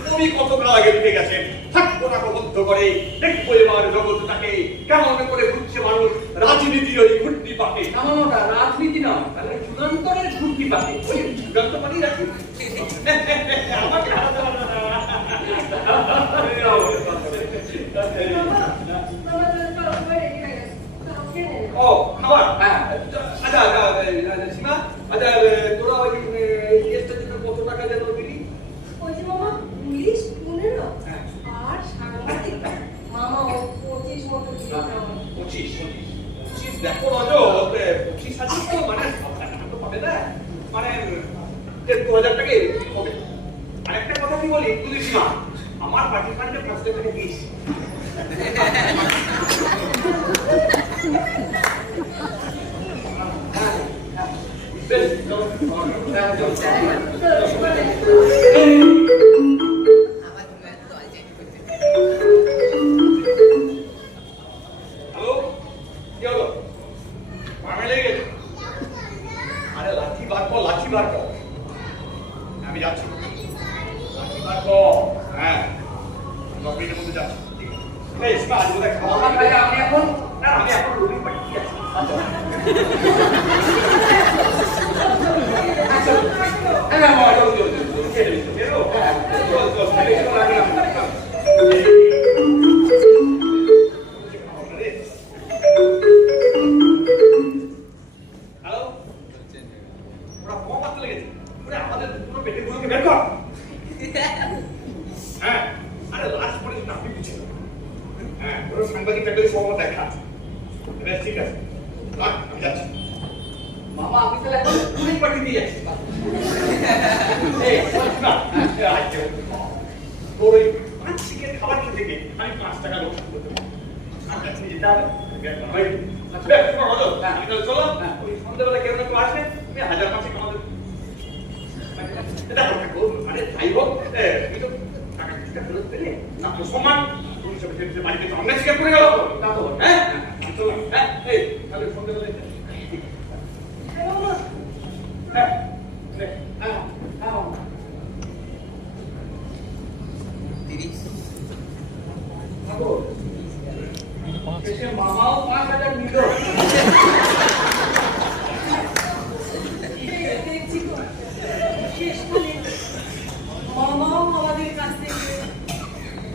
তুমি কত কাল আগে লিখে গেছেন, থাকবো না বদ্ধ করে, দেখবো এবার জগৎটাকে কেমন করে ঘুরছে মানুষ রাজনীতির ওই ঘুরতি পাকে। এমনটা রাজনীতি নয়, তাহলে যুগান্তরের ঘুরতি পাকে। ওই যুগান্ত মানেই রাখি। আমাকে হারাতে পারবে না। ও খাবার, হ্যাঁ আচ্ছা সীমা, আচ্ছা তোরা ওই কেসটার জন্য কত টাকা যেন দিলি? ওই যে মামা পুলিশ 15 হ্যাঁ। আর সাংবাদিক মামা 25 মতো দিয়েছে আমাকে। 25 দেখো রজত, 25,000 তো মানে সব টাকা তো পাবে না, মানে 2,000 টাকা হবে। আরেকটা কথা কি বলি, পুলিশ না আমার পার্টি ফান্ডে 5 টাকা দিয়েছি। বেশ, চলো। হ্যালো, কি হলো? মামা লেগে গেছে? আরে লাঠি বার কর, লাঠি বার কর। আমি যাচ্ছি, লাঠি বার কর। হ্যাঁ, 10 মিনিটের মধ্যে যাচ্ছি। ঠিক আছে, আজ বোধহয় খাওয়া আমি এখন না, আমি এখন রুটি পাঠিয়ে আছি। হ্যাঁ বাবা চল চল চল খেয়ে নিস বেরো হ্যাঁ চল চল খেলে কিছু লাগে না হ্যালো ওরা কম মারতে লেগেছে ওরে আমাদের পুরো পেটের গুলোকে বের কর হ্যাঁ আরে লাস্ট পর্যন্ত আপনি বুঝছেন হ্যাঁ ওরা সাংবাদিক টাকলে সব দেখা বেশ ঠিক আছে আমি যাচ্ছি মামা আপনি তাহলে এখন পুলিশ পাঠিয়ে দিয়ে যাচ্ছেন এই না আচ্ছা তোর ওই 5 চিকেন খাবার খেতে গিয়ে আমি 5 টাকা লোক করতে আচ্ছা তুমি যেতে হবে ভাই আচ্ছা তোমার হলো আমি তাহলে চললাম ওই সন্ধ্যাবেলা কেউ না কেউ আসবে তুমি 1000 কামাতে এটা করতে গো আরে যাই হোক তুমি তো টাকা টাকা ফেরত পেলে না তো সম্মান তুমি সব ক্ষেত্রে বাড়িতে অন্যায় স্বীকার করে গেল তা তো হ্যাঁ চললাম হ্যাঁ এই তাহলে সন্ধ্যাবেলা হ্যাঁ হ্যাঁ হ্যাঁ শেষে মামাও 5000 নিল দেখছি তো শেষকালে মামাও আমাদের কাছ থেকে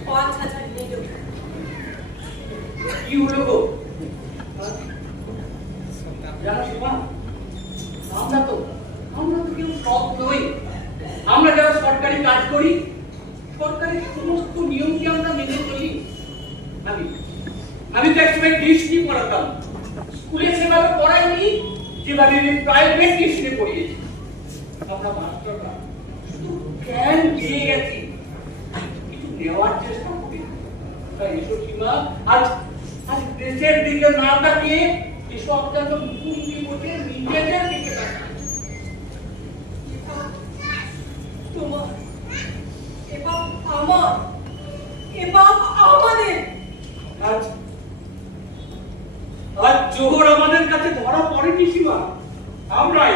5000 নিল। কি হলো গো জানো সীমা আমরা তো কেউ সৎ নই আমরা যারা সরকারি কাজ করি সরকারি সমস্ত নিয়মকে আমরা মেনে চলি আমি তো একসময় ডিউটি পড়াতাম স্কুলে সেভাবে পড়াইনি যেভাবে আমি প্রাইভেট টিউশনে পড়িয়েছি আমরা মাস্টাররা শুধু জ্ঞান দিয়ে গেছি কিছু নেওয়ার চেষ্টা করি তাই এসব সীমা আজ দেশের দিকে না তাকিয়ে এসব যেন মুখোমুখি বসে নিজেদের দিকে তাকায় তোমার এবং আমার এবং আমাদের আজ জোহর আমাদের কাছে ধরা পড়েনি সীমা আমরাই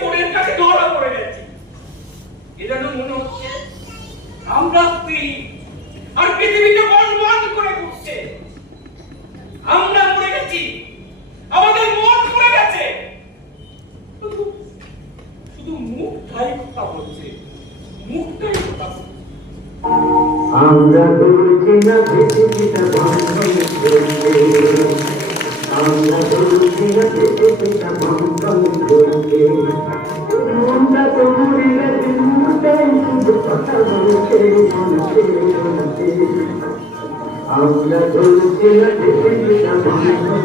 চোরের কাছে ধরা পড়ে গেছি এজন্য মনে হচ্ছে আমরা স্ত্রী আর পৃথিবীকে বর্বাদ করে ঘুরছে আমরা মরে গেছি আমাদের মন মরে গেছে শুধু মুখটাই কথা বলছে মুখটাই কথা বলছে আমরা দৌড়ছি না পৃথিবীটা বন্ধন করতে আমরা দৌড়ছি না পৃথিবীটা বন্ধন করতে মনটা তো ঘুরে গেছে মুহূর্তেই শুধু কথা বলছে আমরা দৌড়ছি না পৃথিবীটা বন্ধন